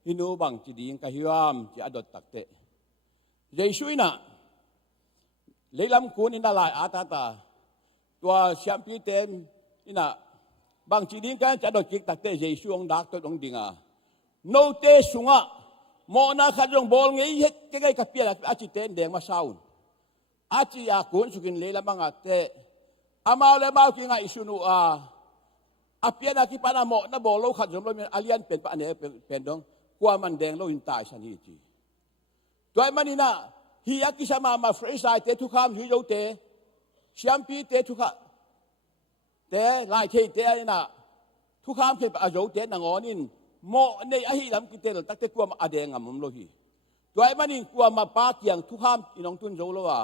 ฮินูบังจีดิ้งกับฮิวามจีอดดตักเตเยซูน่ะเลยลำคูนี่น่าลายอาตาตาตัวแชมปีเต็มนี่น่ะบางจีดิ้งกันจะอดดกิกตักเตเยซูองดักตัวองดิ้งโนเตสุงโมนาขัดจงบอลงี้เฮ็ดใกล้ๆกับเปียละอาจิเตนแดงมาเศร้าอาจิอากุนสุกินเลยละบังอาเตอามาเลยมากินไงสุนุอาเปียนาคิปานาโมนาบอลโลขัดจงโลมีอาเลียนเป็นปะเนี่ยเป็นดงกว่ามันแดงโลอินตายสันนิจีตัวมันนี่นะฮิยากิสมาเฟรชไซเตทุกคำฮิโยเตแชมปีเตทุกคำเตลายเทเตนี่นะทุกคำเป็นอาโยเตนางอนินโมในอาฮิลำกิเตลตักเตกว่ามาอเดงมุมโลหิตัวมันนี่กว่ามาปากอย่างทุกคำอีน้องตุนโจโลว่า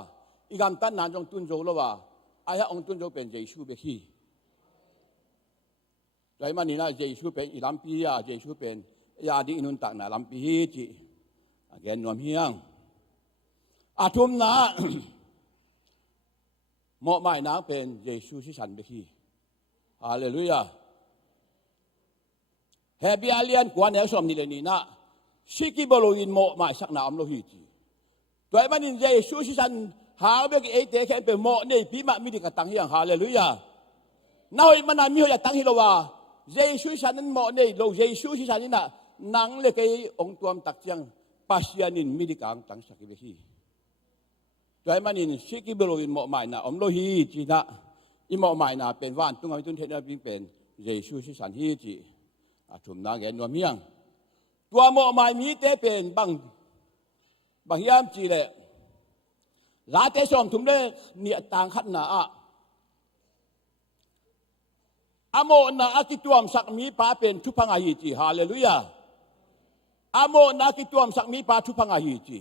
อีกำตันนานจงตุนโจโลว่าอายะองตุนโจเป็นเยซูเบคีตัวมันนี่นะเยซูเป็นอีลำปียาเยซูเป็นยาดีนุนตักนะลำปีจีแกนนวมเฮียงอาทุมนะเหมาะไม่นางเป็นเยซูที่ฉันเบคีฮาเลลูยาเฮบิอาเลียนกวนเอสอมนี่เลยนี่นะสิกิบโลอินโมมาสักน้ำโลหิตตัวมันนี่เยซูที่ฉันหาเบกเอเตแค่เป็นโมนี่ปีมามีดิกตังเฮียงฮาเลลูยาน้อยมันมีหัวตังฮิโลวาเยซูที่ฉันนั้นโมนี่โลเยซูที่ฉันนี่นะนังเลยกองตัวมตักเชียงปัสยานินมีดิกังตังสักเบคีตัวมันนี่สิกิบโลอินโมมานะอมโลหิตจีนะอิโมมานะเป็นวันตุงเอาตุนเทนบิงเป็นเยซูที่ฉันฮีจีชุมนางแกนวมเมียงตัวโมไมมีเตเป็นบางยามจีเลยลาเตสอมทุมเล่เนี่ยต่างขัดหนาอโมนาอากิตวมสักมีปาเป็นทุพังอาฮีจีฮาเลลูยาอโมนากิตวมสักมีปาทุพังอาฮีจี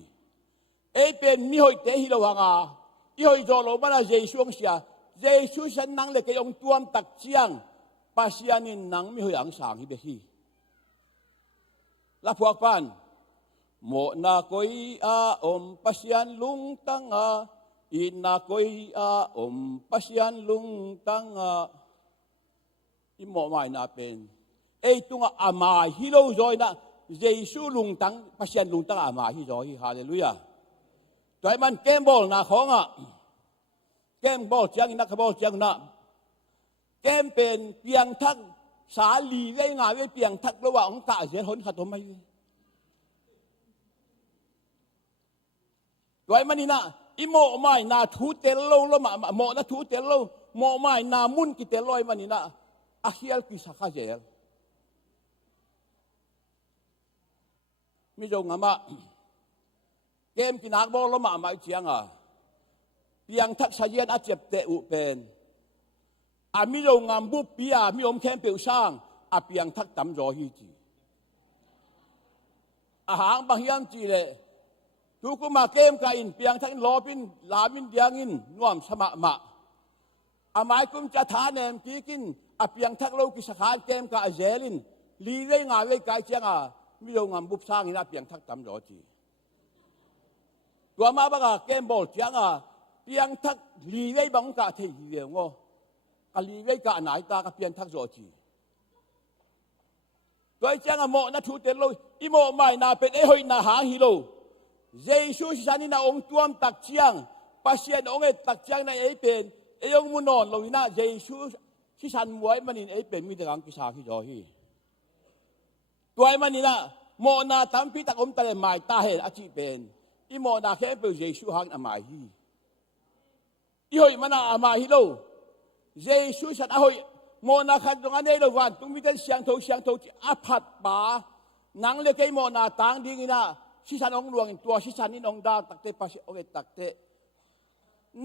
เป็นมีหอยเตฮิโลวังอีหอยโจโลมาลาเยซูงเสียเยซูฉันนั่งเลยกยองตัวมตักเชียงปัสยานินนังมีหัวอังสางฮิเบฮีละพวกปันโมนาโกยอาอมปัสยานลุงตังอินาโกยอาอมปัสยานลุงตังอิโมไม่น่าเป็นตุงอามาฮิโลจอยนะเยซูลุงตังปัสยานลุงตังอามาฮิจอยฮาเลลูยาต ตัวมันเกมบอลนาของอ่ะเกมบอลเจียงนักบอลเจียงนะเกมเป็นเปียงทักสาลีไว้งาไว้เปียงทักระหว่างกะเสียหนขัดตัวไม่ตัวมันนี่นะอิโมไม่นาทูเตลโลละมาโมนาทูเตลโลโมไม่นามุนกิเตลโลมันนี่นะอาเฮียลกิสักเจลมิจงอามาเกมกินักบอลละมาไม่เจียงอ่ะเปียงทักษะเย็นอาเจ็บเตอุเป็นอามิจงงามบุปผีอามิอมแคมเปิลช่างอาเปียงทักตำรอฮีจีอาหางบางยามจีเลยทุกมาเกมกันเปียงทักล้อปินลามินเดียงินน่วมสมะมะอาหมายกุมจะทานเนมกีกินอาเปียงทักโลกิสขานเกมกับเจลินลีเรงาเวกายเจียงอามิจงงามบุปช่างนี่อาเปียงทักตำรอจีตัวมาบังเกมบอลเจียงอาเปียงทักลีเวบังกะเทียงโง่กลีเวกะไหนตากะเปียงทักโจจีตัวเจียงโมนัทูเตลโลอิโมไม่นาเป็นเอหอยนาหางฮิโลเยซูสันนินาองตัวมตักเจียงปัสเซียนองตักเจียงในเอเป็นเอยองมุนอนโลวินาเยซูที่สันมวยมันนี่เอเป็นมีแต่กังกิสาฮิโจฮีตัวมันนี่นะโมนาทำพิตักอมตะเลไม่ตาเห็นอาชีเป็นอิโมนาแค่เป็นเยซูหางอามาฮีอีหอยมันอามาฮิโลเยซูสันอาหอยโมนาขันตรงนั้นเลยวันตุ้งมีแต่เสียงโถที่อาพัดป่านังเล็กไอโมนาต่างดิ่งนะชิสันองหลวงตัวชิสันนี่องดาวตักเตปัสองตักเต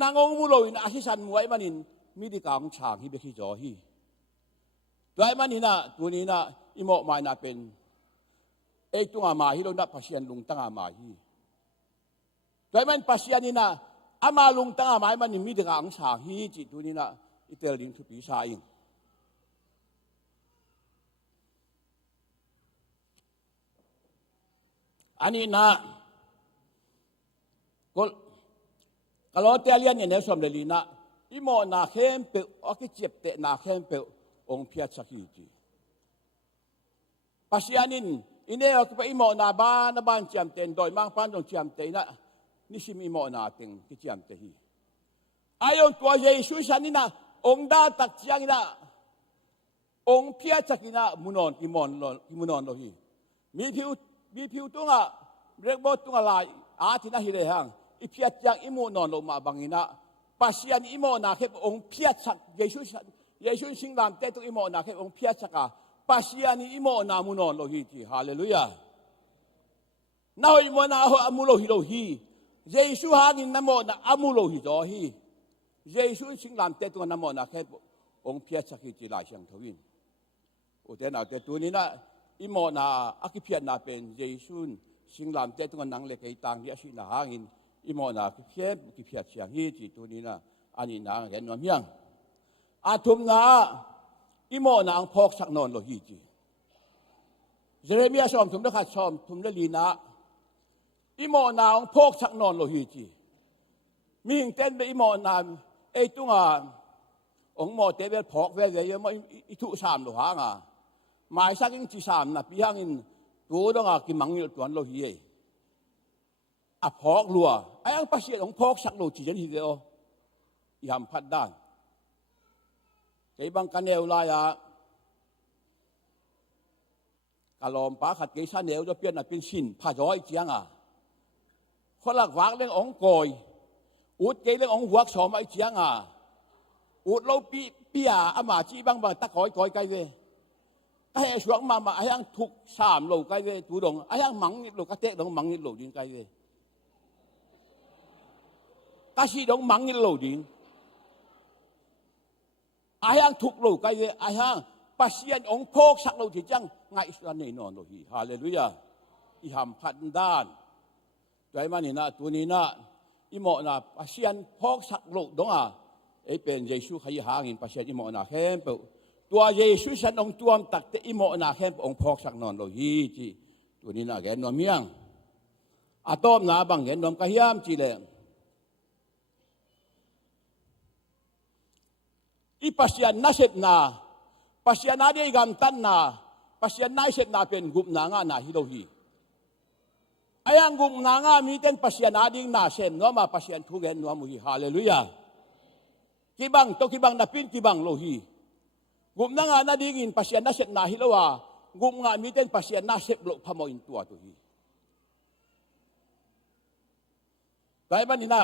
นางองมุโลอินอาชิสันมวยมันอินมีดีกาของฉางฮิเบคิจอฮีตัวมันนี่นะตัวนี้นะอิโมไม่น่าเป็นไอตัวอามาฮิโลนับปัสยันลุงตั้งอามาฮีตัวมันปัสยันนี่นะอามาลุงตั้งอามามันมีดีกาของฉางฮีจิตตัวนี้นะอิเตอร์ลิงทุปีชาอิงอันนี้นะก็ลอเตเลียนเนี่ยสมเดลีนะอิโมนาเข้มเปออกิเจ็บเตนาเข้มเปองเพียสักทีปัสยานินอินเนอร์ก็อิโมนาบ้านเจียมเตนโดยมังพันตรงเจียมเตนะนี่สิมีอิโมนาติงที่เจียมเตฮีไอ้องตัวเยซูสันนี่นะองดาตักเจียงนะองเพียสักนะมุนอนอิมุนอนโลฮีมีผิวตัวเรียกว่าตัวลายอาทิตย์นั้นฮิเลหังอีเพียรยังอิโมนอนลงมาบังอินะปัสยานอิโมนาเขบองเพียรสักเยซูสิงลามเตตุอิโมนาเขบองเพียรสักปัสยานอิโมนามุนอนโลหิตีฮาเลลูยานาอิโมนาโฮอามุโลหิโลหิเยซูฮานินนโมนาอามุโลหิโจหิเยซูสิงลามเตตุนโมนาเขบองเพียรสักที่ลายเชียงทวินโอเทนาเตตุนี้นะอิโมนาอักเพียนาเป็นเยซูสิงลามเตตุนังเล็กไอตังที่อาชินาหางินอิโมนาเพียเชียงฮีจิตัวนี้นะอันนี้นางเห็นว่าเมียงอาทุมนาอิโมนางพอกสักนอนโลฮีจีเจเรมียาชอมทุมละขัดชอมทุมละลีนาอิโมนางพอกสักนอนโลฮีจีมีหิงเต้นไปอิโมนาไอตัวองโมเตเวลพอกเวลเยอะมาอิทุสามโลหางหมายสักยิ่งจีสามนะพี่ฮังอินตัวต้องกินมังอยู่ตัวโลฮีอะพอกลัวไอ้ยังปัสเซียของพอกสักโลจีจันฮิเกโอยามพัดด้านไอ้บางกันเอวลายะกะลอมป้าขัดเกชันเอวจะเปลี่ยนเป็นชินผ้าจ้อยเจียงคนหลักวากเรื่ององกอยอุดเกเรื่ององหัวสอมไอ้เจียงอุดเราปียอามาจีบางตะกอยไกลเวไอ้ช่วงมาไอ้ยังถูกสามโลไกลเวตูดงไอ้ยังมังนิดโลกะเตะดงมังนิดโลดิงไกลเวกะชีดงมังนิดโลดิงอายังถูกโลกไกเวอายังปัสยันองพกสักโลที่จังไงสุดานี่นอนโลฮีฮาเลลูยาอิหามพันด้านใจมันนี่นะตัวนี้นะอิโมนะปัสยันพกสักโลดงไอเป็นเยซูขยหางินปัสยันอิโมนะเข้มเปตัวเยซูฉันองตัวมตักแต่อิโมนะเข้มองพกสักนอนโลฮีจีตัวนี้นะแกนวมเมียงอาตอมนะบังแกนวมกะฮิยามจีเลอีปัสยานนาเสพนาปัสยานาได้กำตันนาปัสยานนาเสพนาเป็นกุมนางานาฮิโลฮี ayang gum nga miten pasyan ading nasem no ma pasyan thugen no muhi hallelujah kibang napin kibang lohi gum nga na dingin pasyan na set na hilawa gum nga miten pasyan na set lo pamoin tua tu hi dai ban ina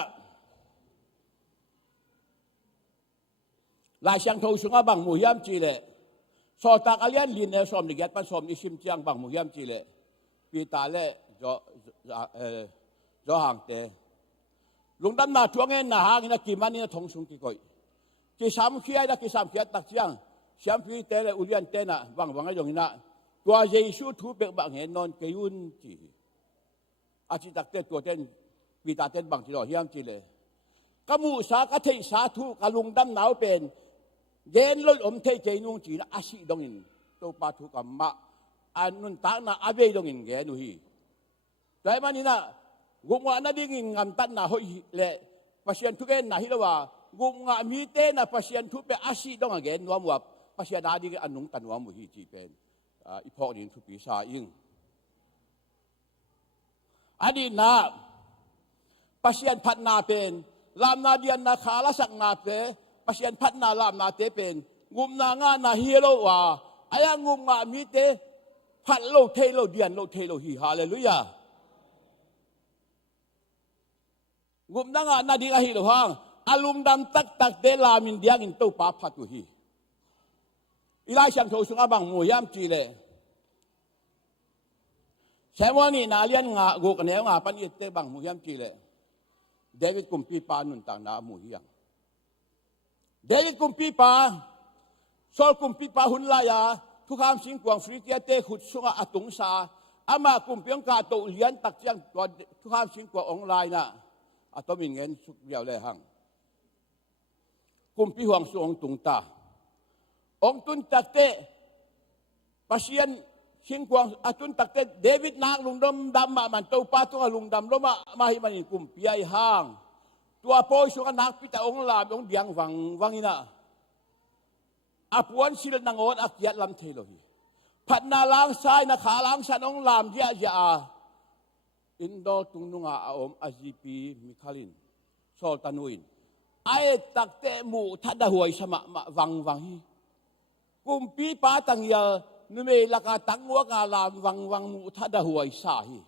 lai xiang thou sunga bang muhiam chi le so tak alian lin ne som ligat pan som ni sim chiang bang muhiam chi le pi ta le jo hang te lung dam na chuang en na hang na ki mani na thong sung ki koi ki sam khiai da ki sam khiat tak chiang siam pi te le ulian te na wang yong na tua jesu thu pe bang he non ke yun chi a chi tak te tua ten pi ta ten bang chi lo hiam chi le kamu sa ka thei sa thu ka lung dam nau pen gen lo om thei chei nung chi na asi dong in to pa thu ka ma an nun ta na ave dong in ge nu hi dai man ina gumwa na ding in ngam tan na hoi le pasien thu gen na hi lo wa gumwa mi te na pasien thu pe asi dong again wa mu pasien na ding anung tan wa mu hi chi pen i phok din thu pi sa ing adi na pasien phat na pen lam na dian na khala sak na pe pasien phat na lam na te pen gum na nga na hi lo wa aya ngum nga mi te phat lo the lo dian lo the lo hi hallelujah gum na nga na ding a hi lo hang alum dam tak te lamin diang in to pa phat tu hi ilai sang tho sung abang mu yam chi le semoni na lian nga go ka ne nga pan i te bang mu yam chi le David kumpi pa nun tang na mu hiang David kumpi pa Sol kumpi pa hun la ya thu kham sing kwang free tia te khut sunga atung sa ama kumpiang ka to lian tak chiang thu kham sing kwa online na atomin ngen suk yaw le hang kumpi huang su ong tung ta ong tun tak te pasien sing kwang atun tak te David nak lungdam dam ma man to pa tu lungdam lo ma hi man kumpi ai hang tua poi su nak pita ong la ong diang wang ina apuan sil nangon akyat lam thelohi phat na lang sai na kha lang san ong lam dia ja indo tungnunga aom agp mikhalin sol tanuin ai takte mu thada huai sama wang hi kumpi pa tang ya nume laka tangwa ka lam wang mu thada huai sa hi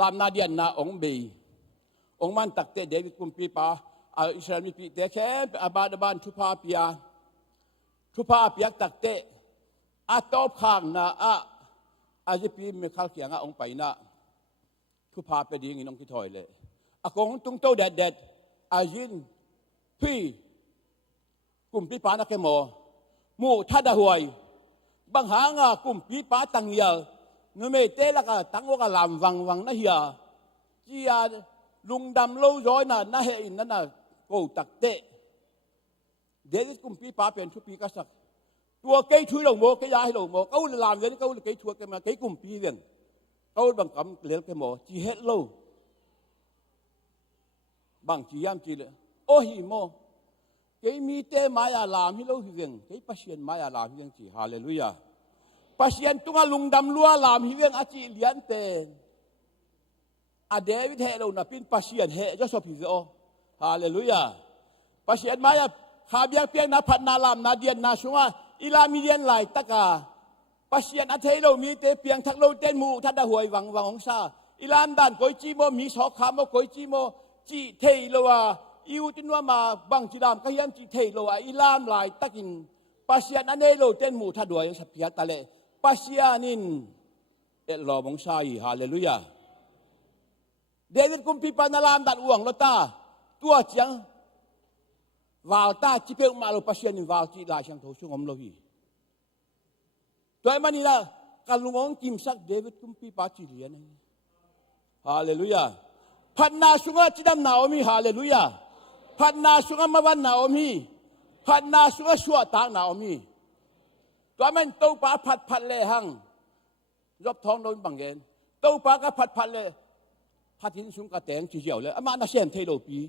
lam na dian na ong be ong man takte David kumpi pa Israel mi pi te khem aban thu pa piak takte atop khang na ajipi me khal kianga ong paina thu pa pe ding inong ki thoi le akong tung to dat ajin pi kumpi pa na ke mo mu thada huai bang hanga kumpi pa tang ya nu me te la ka tang wa ka lam wang na hiya chia lung dam lo roi na he in na ko takte David kumpi pa pen thu pi ka sak tua cây thui lồng mô cái giá lồng mô câu làm đến câu là cây thua cái mà cây cùng pi liền câu bằng cắm liền cái mô chỉ hết lâu bằng chỉ am chỉ là ô hi mô cái mi tê mai à làm hi lâu hi liền cái pasien mai à làm hi liền chỉ hallelujah pasien tung lung đam lúa làm hi liền chỉ liền tên David hệ lâu na pin pasien hệ cho sop hi ô hallelujah pasien mai à khá biếc biếc na phat na làm na dian na sunga ila million lai taka pasien athei lo mi te piang thak lo ten mu thada huai wang ong sa ilan dan koi chi mo mi so kha mo koi chi mo chi thei lo wa iu tin wa ma bang chi dam ka hiam chi thei lo wa ilam lai takin pasien ane lo ten mu thaduai sa pia ta le pasianin et lo mong sai hallelujah David kumpi pa na lam dan uang lo ta tua chiang vào ta chỉ biết mà lo pasien vào chỉ lại sang thấu xuống om lo hi tôi mà ni là kalungong kim sak David kumpi pa chỉ liền hallelujah phat na sunga chidam Naomi hallelujah phat na sunga mawan Naomi phat na sunga suwa ta Naomi tôi mình tâu pa phat le hang job thong don bang gen tâu pa ka phat le phat hin sung ka teng chi jiao le ama na sem thei lo pi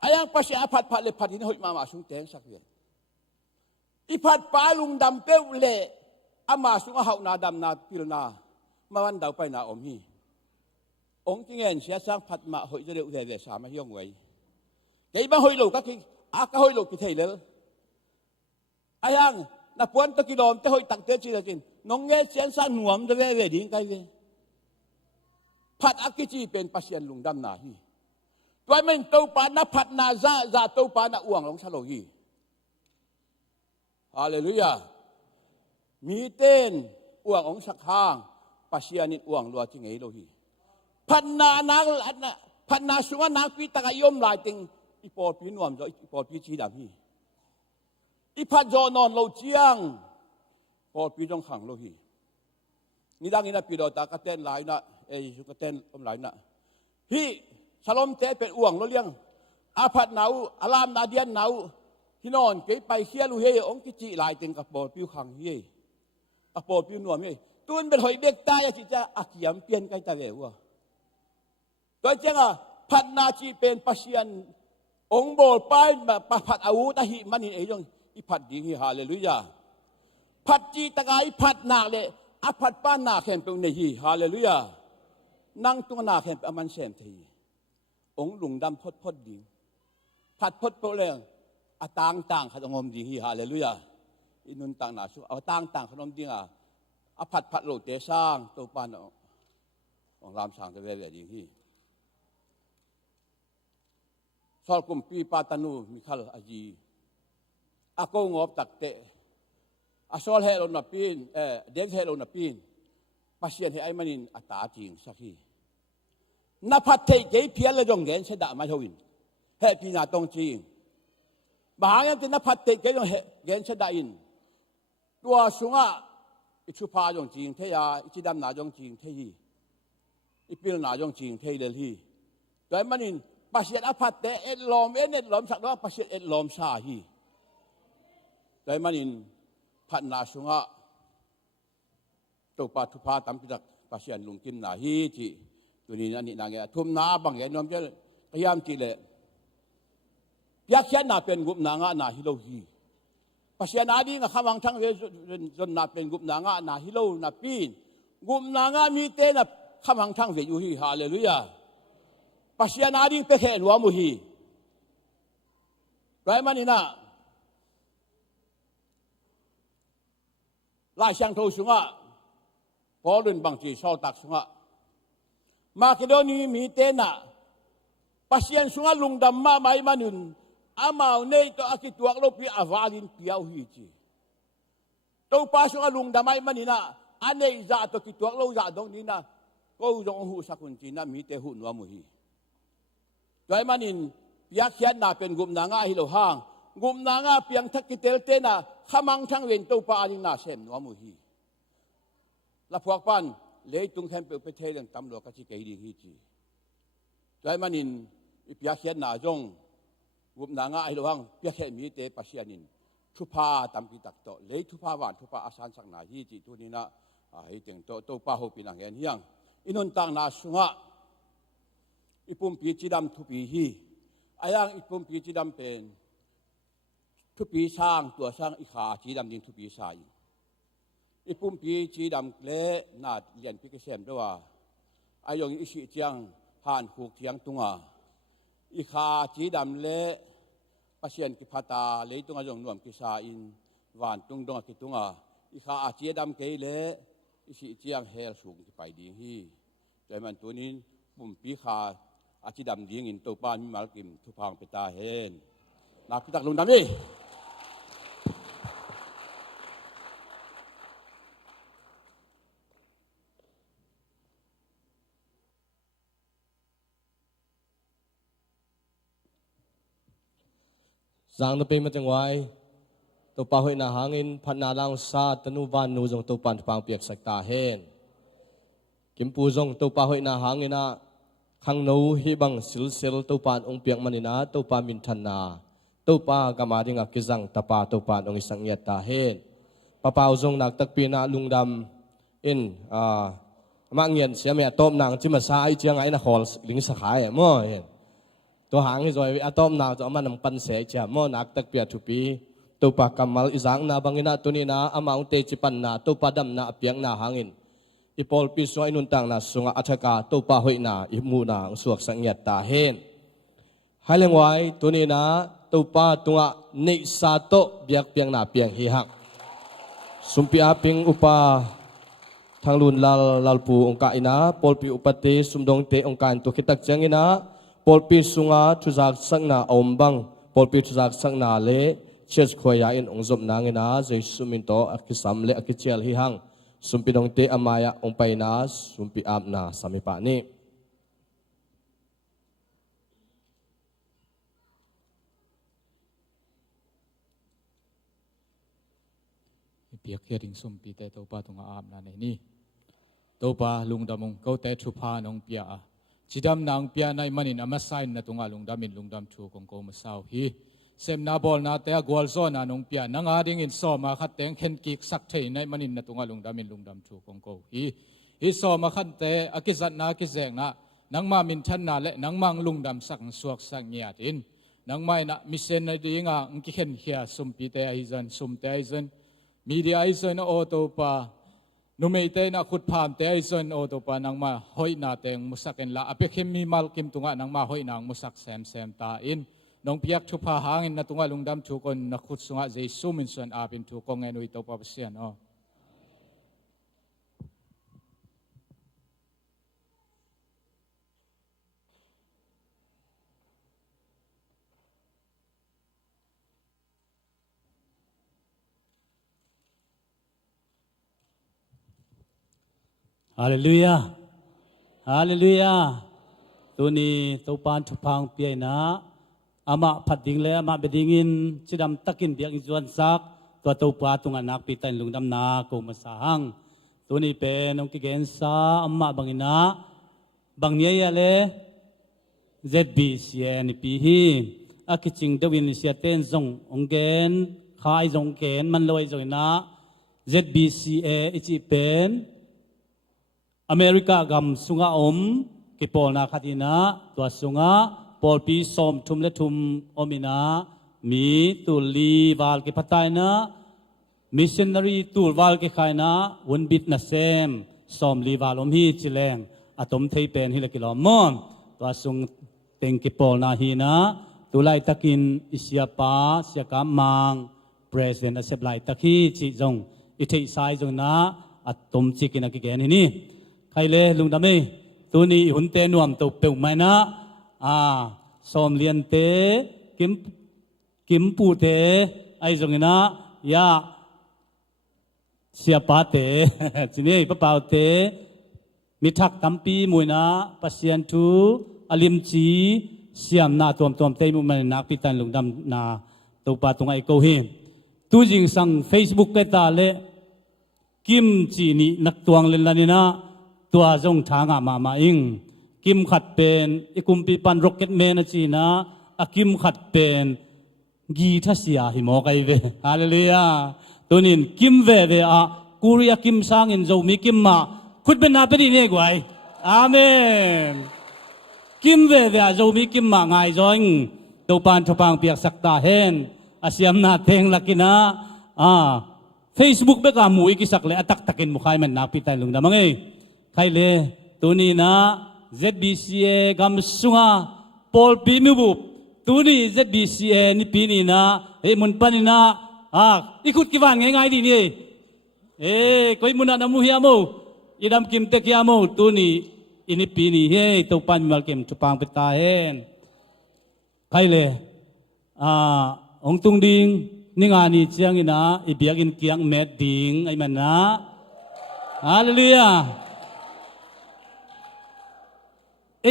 ayang pasien phat le phat hin hoi ma sung teng sak yen i phat pa lung dam pe le ama sunga hau na dam na pil na มาวันเดาไปนาอมฮีองค์ที่เงินเสียสร้างพัดมาหอยจะเดือดเดือดสามมาย่องไว้ไอ้บ้าหอยโลก็คือก็หอยโลกี่เท่เลยอายังนับวันตะกี้ดอมจะหอยตักเตจีละกินน้องเงี้ยเสียสร้างหนวมจะเวดิ้งไกลเลยพัดอักจีเป็นปัสยันลุงดำนาฮีตัวมันเต้าปานาพัดนาซาเต้าปานาอ่วงลงชะโลฮีฮาเลลูยามีเต้นอ่วงองสักข้างปัสยันนิอ่วงรัวจิงไงโลฮีพันนานักอันน่ะพันนาสุวรรณปีตะกายมลายติงอีปอดปีนวมจะอีปอดปีชีดำฮีอีพัดจอนอนโลเจียงปอดปีจงขังโลฮีนี่ดังนี้นะปีดอตากระเต้นหลายนะสุกระเต้นหลายนะฮีฉลองเตะเป็นอ่วงโลเลี้ยงอาพัดหนาวอารามนาเดียนหนาวที่นอนเกยไปเคียลูเฮองกิจิลายติงกับปอดปีขังเฮปอดปีนวมเฮตุนเป็นหอยเด็กตายจิจะอักยำเปลี่ยนไกตะเววตัวเจ้าพัดนาจีเป็นปัสยันองโบลไปแบบพัดอาวุธหิมันนี่เองอีพัดดีฮาเลลูยาพัดจีตะกายพัดนาเลยอพัดป้านาแข่งเป็นในฮีฮาเลลูยานั่งตัวนาแข่งเป็นมันเซมทีองลุงดำพดดีพัดพดโปเลงต่างขนมดีฮีฮาเลลูยาอินุนต่างนาสุเอาต่างขนมดีพัดโลเตสร้างตัวปานของรามสางจะเวดีฮีสอลกุมปีปาตานูมิคัลอาจีอากูงอบตักเตะอาสอลเฮโลนาปีนเด็กเฮโลนาปีนปัสยันเฮไอมันินอัตาจริงสักทีนับพัดเทเกยเพียรเลยจงเงินเสดามาทวินเฮปีนาตรงจริงบางอย่างที่นับพัดเทเกยจงเงินเสดาอินตัวสุงะอิชุพาจงจริงเทียอิจิดำนาจงจริงเทียอิปิลนาจงจริงเทียเดลีโดยมันินปัสยันอภัตเตเอ็ดลอมสักน้อยปัสยันเอ็ดลอมซาฮีแต่มันอินพันนาสุงะตัวปัทุพาตามพิจักปัสยันลุงกิมนาฮีที่ตัวนี้นั่นนี่นางเงี้ยทุ่มนาบางอย่างน้อมจะพยายามจีเล่ยักษ์ยันนาเป็นกุมนางะนาฮิโลฮีปัสยันนาดีนะข้ามังทั้งเวจนนาเป็นกุมนางะนาฮิโลนาปีนกุมนางะมีเตนะข้ามังทั้งเวยูฮีฮาเลลูยาปัสยานาดิเปเคนวามุฮีไรมันนี่นะลายช่างโทสุงะพอรุ่นบางทีชาวตักสุงะมาเกโดนีมีเตนะปัสยันสุงะลุงดำมาไม่มานุนอามาเนยตัวอากิตัวโลปีอาวาลินเปียวฮีจีตัวปัสสุงะลุงดำไม่มานี่นะอันเนยจะตัวกิตัวโลจะตรงนี้นะก็จงหูสักุนจีนะมีเตหุนวามุฮีโดยมันอินยักษ์ยันนาเป็นกุมนางาฮิโลห้างกุมนางาเพียงทักกิเตลเตนะขมังทั้งเวนตัวปาลินาเซมนัวมุฮีละพวกปันเลยตุงแคมเปลไปเทเรื่องตำรวจก็ชิเกยดีฮีจีโดยมันอินยักษ์ยันนาจงกุมนางาฮิโลห้างเพียงแค่มีเตปัสยานินทุพาตำกิตักโตเลยทุพาวันทุพาอาสานสักนาฮีจีตัวนี้นะให้ถึงตัวปาหูปีนังเงียนเฮียงอินุนตังนาสุงะอิปุ่มปีจีดำทุปีฮีอายังอิปุ่มปีจีดำเป็นทุปีสร้างตัวสร้างอิขาจีดำดินทุปีสายอิปุ่มปีจีดำเละนาดเลียนพิกเซมด้วยอายงอิชิเจียงผ่านหูเทียงตุงอิขาจีดำเละปัสยันกิพัตาเลยตุงอายงนวมกิสาอินหวานตุงดงกิตุงอิขาจีดำเกยเละอิชิเจียงเฮลสูงที่ไปดีฮีแต่มันตัวนี้ปุ่มปีขาอาชีดำดิ้งอินตัวป้านมีมาลกิมทุพังเปตาเฮนนักพิทักษ์ลุงดำนี่สางตะเป็นมาจังไว้ตัวปาหอยนาหางินพันนาลางซาตนูบานนูจงตัวปันทุพังเปียกสักตาเฮนกิมปูจงตัวปาหอยนาหางินะขังนูฮิบังสิลเซลตัวปานองเปียกมันินาตัวปามินทันนาตัวปากามาดิงกิจังตาปาตัวปานองอิสังเยตาเฮนปะเปาจงนักตักปีนาลุงดำอินมาเงียนเสียเมียต้มนางจิมาซาไอเจียงไอนะขอลิงสขายมั่วเห็นตัวหางที่จอยอาต้มนางจะเอามานำปันเสียเจียมั่วนักตักเปียทุปีตัวปากกำมัลอิสังนาบังอินาตัวนี้นาอามาอุเตจิปันนาตัวปาดำนาเปียงนาหางอิน อีปอลปีสวยนุนตังนาสุงอาชกาตัวปาหอยนาอีมูนาสวกสังเงียตาเฮนให้เลี้ยงไว้ตัวนี้นะตัวปาตัวนิสาโตเบียกเปียงนาเปียงฮิฮักสุมปีอาปิงอุปาทางลุนลาลปูองค์กาอินาปอลปีอุปเตสุมดงเตองค์การตัวคิดตักจังอินาปอลปีสุงาทุจักสังนาอมบังปอลปีทุจักสังนาเลเชิดขวยาอินองค์จบนางอินาใจสุมินโตอักิสัมเลอักิเจลฮิฮังสุมปีดงเตอมายะองไปนาสุมปีอาบนาสามิปานีเปียกเฮียริงสุมปีเตตัวปาตุงอาบนาในนี่ตัวปาลุงดำมงเขาแต่ชุพานองเปียจิดำนางเปียในมันินอามาไซน์นาตุงอาลุงดำมินลุงดำชูกงโกมาสาวฮีเซมนาบอลนาเตะกวลโซนานองเปียนางอาดิงอินโซมาขัดเตงเข็นกิกสักเทในมันินนาตุงอาลุงดำมินลุงดำชูกงโกฮีโซมาขัดเตะอากิจัดนากิเซงนะนางมามินชันนาเละนางมังลุงดำสักสวกสักเงียดินนางไม่นะมิเซนในดีงาอุกิเข็นเฮียสุมปีเตไอซันสุมเตไอซันมีเดียไอซันโอโตปานุเมเตนะขุดพามเตไอซันโอโตปานางมาหอยนาเตงมุสักเอ็นละอเปคิมมีมัลกิมตุงะนางมาหอยนางมุสักแซมตาอินน้องเปียกชุพาหางอินนาตุงะลุงดำชูคนนักขุดสุงะเจสุมินส่วนอาบินชูกงเงินุยโตปาเสียนอ๋อฮาเลลูยาฮาเลลูยาตัวนี้ตัวปานชุพังเปียนะอามาพัดดิ่งเลยอามาเบดิ่งอินจิดำตักินเบียกอินจวนซักตัวปลาตุงอนักปีตันลุงดำนาโกมาสาหังตัวนี้เป็นองค์กิเกนซาอามาบังอินะบังเนียเลยZBCAนี่ปีฮีอากิจิงเดวินเสียเต้นส่งองค์เกนขายส่งเกนมันลอยส่งนะ ZBCA อีจีเป็นอเมริกากำสุงากิปอลนาคดีนะตัวสุงาปอลปีสมทุมและทุมอมินามีตุลีวาลกิพัตายนะมิชชันนารีตูวาลกิขายนะวันบิดนะเซมสมลีวาลฮีจิเลงอะตอมเทเป็นฮิลกิลอมอนตัวสุงเต็งกิปอลนาฮีนะตุไลตะกินอิสยาปาเสียกามังเพรสเดนต์เซบไลตะคีจิจงอิเทไซจงนะอะตอมจิกินักกิเกนนี่ใครเลยลุงดำเมตัวนี้หุ่นเตนวมตัวเปิวไม่นะสอมเลียนเตกิมปูเตไอจงนะยาเสียปาเตจีนี่ปะเปาเตมิทักตัมปีมวยนะปัสยันทูอลิมจีเสียมนาตัวเตมุมันนักพิตันลุงดำนาตัวปาตรงไอโกเฮตัวจิงสังเฟซบุ๊กเกตาเลกิมจีนี่นักตวงเล่นละนี่นะตัวจงทางมาอิงกิมขัดเป็นอิคุมปีปันร็อกเก็ตแมนจีนะอากิมขัดเป็นกีทัสยาหิมอกไอเวฮาเลลูยาตัวนี้กิมเวกูริยากิมสร้างอินโจมีกิมมาขุดเป็นนาเป็นนี่กวยอาเมนกิมเวโจมีกิมมาไงจอยตัวปานทปังเปียกสักตาเห็นอาเซียมนาเทงลักกินะFacebook เบกามูอีกิสักเลยอัตักตักินมุขายมันนาปิตายลุงดามังเอใครเลยตัวนี้นะ ZBCA กำสุงาปอลปีมิบุตัวนี้ ZBCA นี่ปีนี้นะมุนปันนี่นะอีกุดกี่วันง่ายๆดีนี่คอยมุนนามุฮิอามูอีดำกิมเตกิอามูตัวนี้อินี่ปีนี้ตัวปันมัลกิมจุปังปิตาเห็นใครเลยองตุงดิงนี่งานนี้เชียงอินะอีเบียกินเกียงเม็ดดิงไอ้มันนะฮาเลลูยา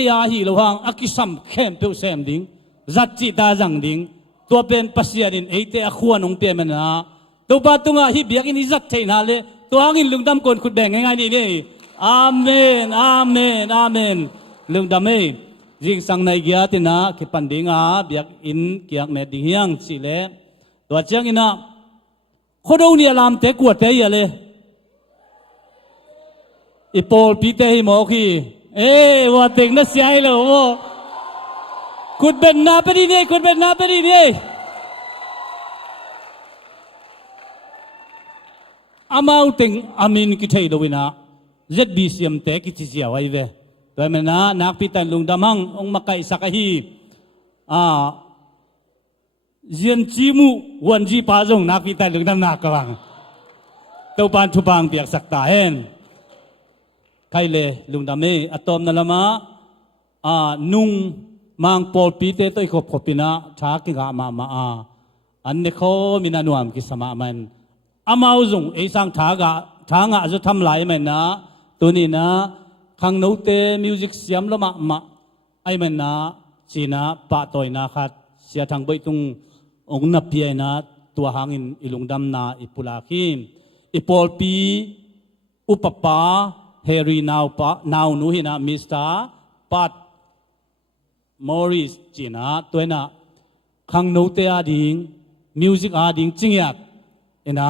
ยาฮีระวังอักิสัมเข้มเปียวเซมดิงจัดจิตาจังดิงตัวเป็นปัสยาดินเตะขวานองเปียมันนะตัวปาตุงะฮิเบียกินจัดเทนาเลตัวอังอินลุงดำคนขุดแบ่งง่ายๆนี่อาเมนอาเมนอาเมนลุงดำเอจิงสังในเกียตินะคิปันดิงเบียกอินเกียกเมดิงยังสิเลตัวเจ้าอินะคนเราเนี่ยลามเตะกวดเตะยาเลยอีปอลปีเตะหิมอคีว่าเต็งนัสยายเลยว่าคุณเป็นนาไปดีเนี่ยคุณเป็นนาไปดีเนี่ยอามาอุติงอามินกิเทยดวินะ ZBCM te ki chi sia wai ve toy man na nak pi tan lung damang ong makai sakahi zian chi mu wan ji pa jong nak pi tan lung dam nak ka wang to pan thu bang piak sak ta hen kai le lung dam me atom na lama nung mang pol pi te toi khop khopina tha ki ga ma an ne kho mina nuam ki sama man amau jong e sang tha nga zo tham lai man na tu ni na khang no te music siam lama ma ai man na china pa toy na khat sia thang bai tung ong na pi na tua hangin ilungdam na ipula kim ipol pi upapa heri now nu hina Mr. Pat Morris china toina khang no te ading music ading chingyak ena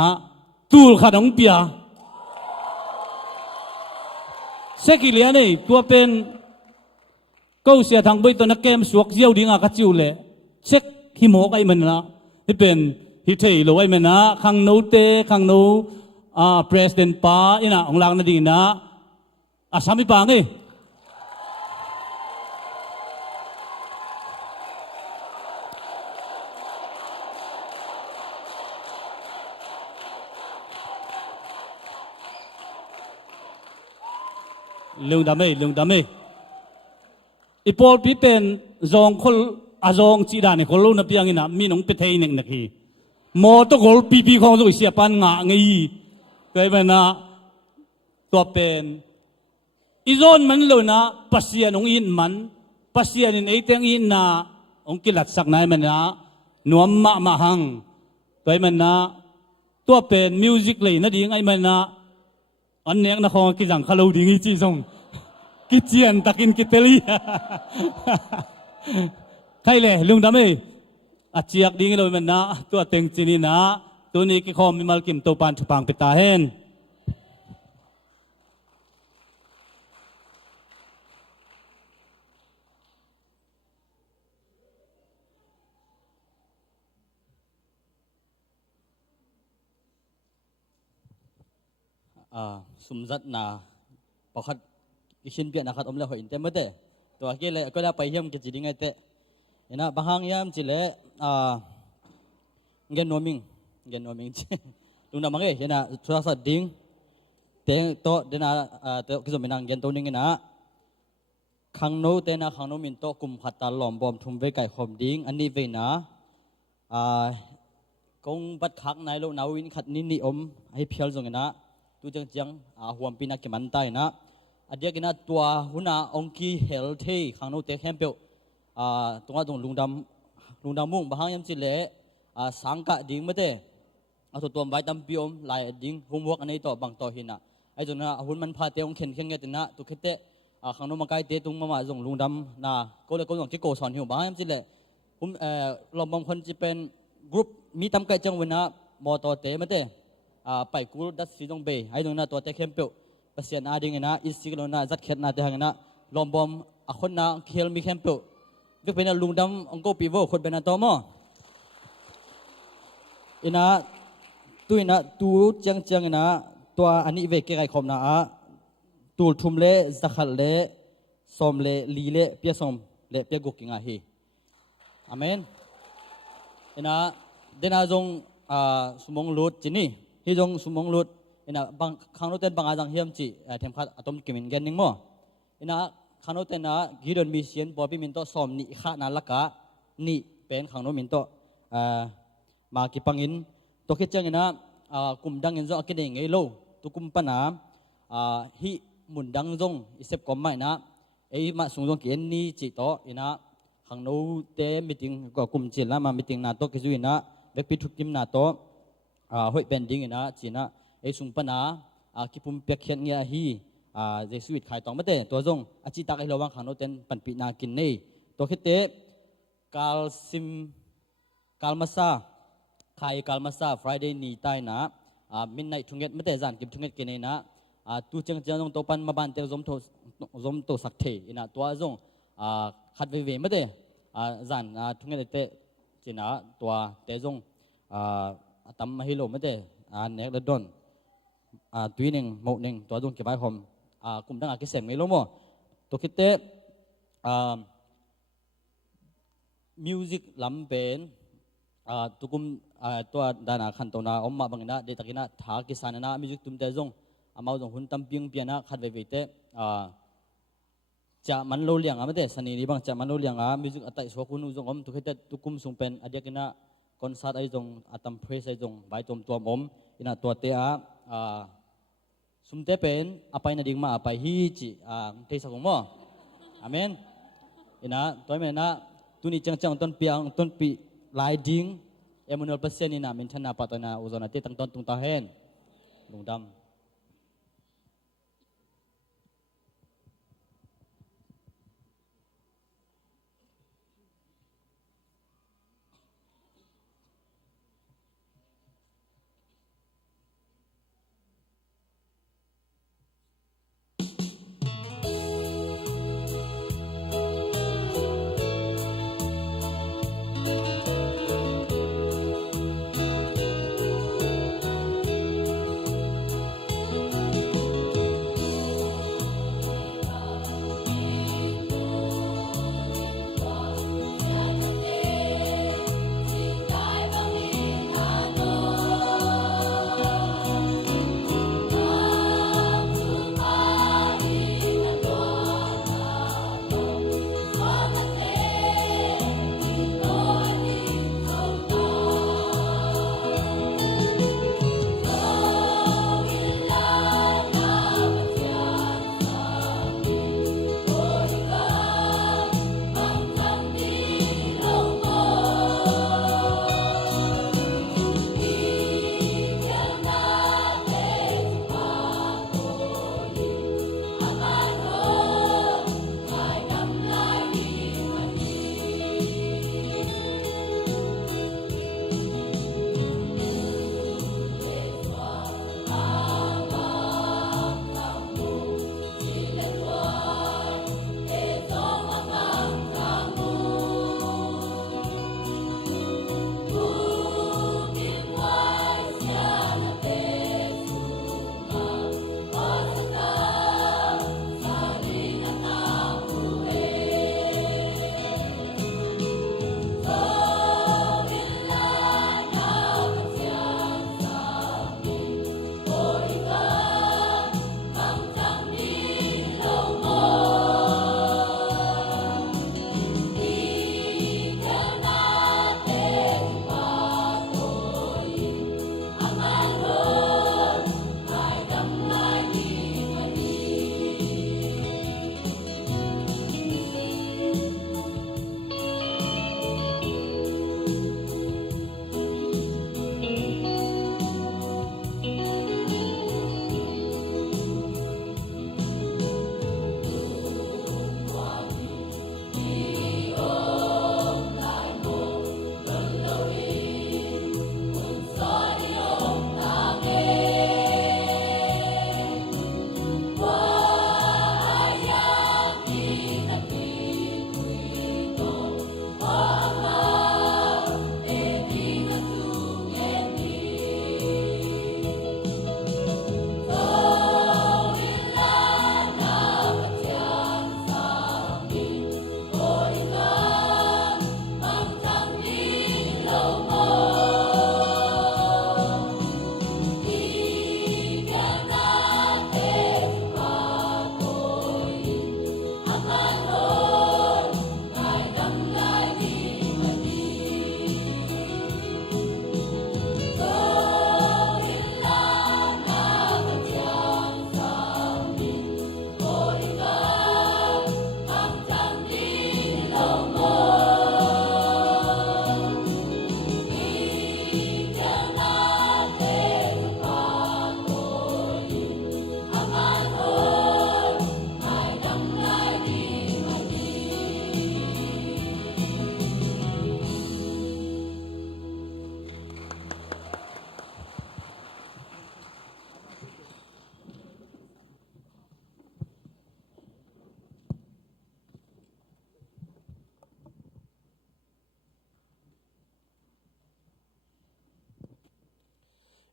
tul khadong pia sekilia nei tua pen câu sia thang bai to na kem suak ziau dinga ka chiu le sek hi mo kai man na hi pen hi thei lo ai man na khang no president pa ina ong lang na ding na asami pa nge lung dame ipol pi pen zong khol azong chi da ni khol na piang ina mi nong pe thei nek na ki mo to gol pi khong zo sia pan nga ngi kai ba na to pen izon man lo na pasian ong in man pasian in eiteng in na ong kilat sak nai man na nuam ma hang kai man na to pen music le na ding ai man na an nek na khong ki jang khalo ding chi song ki chian takin ki teli khai le lung dam e achiak ding lo man na to teng chini na to ni ki khom mi mal kim to pan thupang pita hen sumzat na pakhat isin pia nakhat omla hoin te mate to akile ko la pai hiam ki chiding ate ina bahang yam chile gen noming lungna mange hena thura sa ding te to dena te kizo minang gen to ning ina khangno te na khangno min to kum khata lom bom thum ve kai khom ding ani ve na kong bat khak nai lo nawin khat ni om ai phial jong ina tu jang huam pina ki man tai na adia kina tua huna ongki healthy khangno te khempel tunga dong lungdam mung bahang yam chile sangka ding mate aso tom bai tam piom lai ding homework anei to bang to hina ai jona hun man pha te ong khen nge tina tu khete khangno makai te tung mama jong lungdam na ko le ko jong ki ko son hiu bahang yam chile lombom khon chi pen group mi tam kai chang wena mo to te mate pai kul dat si jong be ai jong na to te khempel pasian ading ina isik lo na zat khet na te hangna lombom akhon na khel mi khempel vek pena lungdam ongko pivo khot bena to mo ina tu chang ina tua ani ve ke kai khom na tul thum le zakhal le som le li le pia som le pia gokinga hi amen ina dena jong sumong lut chini hi jong sumong lut ina bang khangno ten bang ajang hiam chi them khat atom kimin gen ning mo ina khangno ten na gidon mi sian bobi min to som ni kha na laka ni pen khangno min to ma ki pangin to ke chang ina kum dang in zo akide ngei lo tu kum pana hi mun dang jong isep kom mai na ei ma sung jong ki ni chi to ina khangno te meeting ko kum chil na ma meeting na to ki ju ina vek pi thuk kim na to hoi pending ina china ei sung pana ki pum pek khian nge hi jesuit khai tong mate to jong achi tak ai lowang khangno ten pan pi na kin nei to khite kalmasa khai kalmasa friday ni tai na midnight thunget mate jan kim thunget ke nei na tu chang jong to pan ma ban te zom to sak the ina to jong khat ve mate jan thunget te china to te jong tam hi lo mate nek da don tuy ning mo ning to jong ki bai khom cũng đang cái xem mấy lắm mà tôi khi tết music làm bên tôi cũng tôi đã là khăn tôi na ông mà bằng na để tất cả thả cái sản na music tụm tay giống mau giống hun tâm piang piang na khát về tết chả mắn lâu liang à mà thế sani đi bằng chả mắn lâu liang à music ở tại số kun dùng ông tôi khi tết tôi cũng sung pen ở đây cái na concert ấy dùng atam praise ấy dùng bài tôm tua mồm ina tua te sum te pen apai na ding ma apai hi chi te sa mo amen ina toy me na tuni chang chang ton piang ton pi lai ding Emmanuel pasien ina min thana patana uzona te tang ton tung ta hen lungdam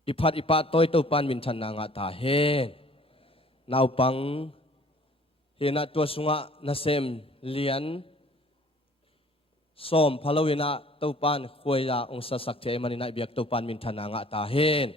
ipat ipat toy to pan min chan na nga ta hen nau pang hina tua sunga na sem lian som phalowina topan khoya ong sa sak the mani na biak topan min thana nga ta hen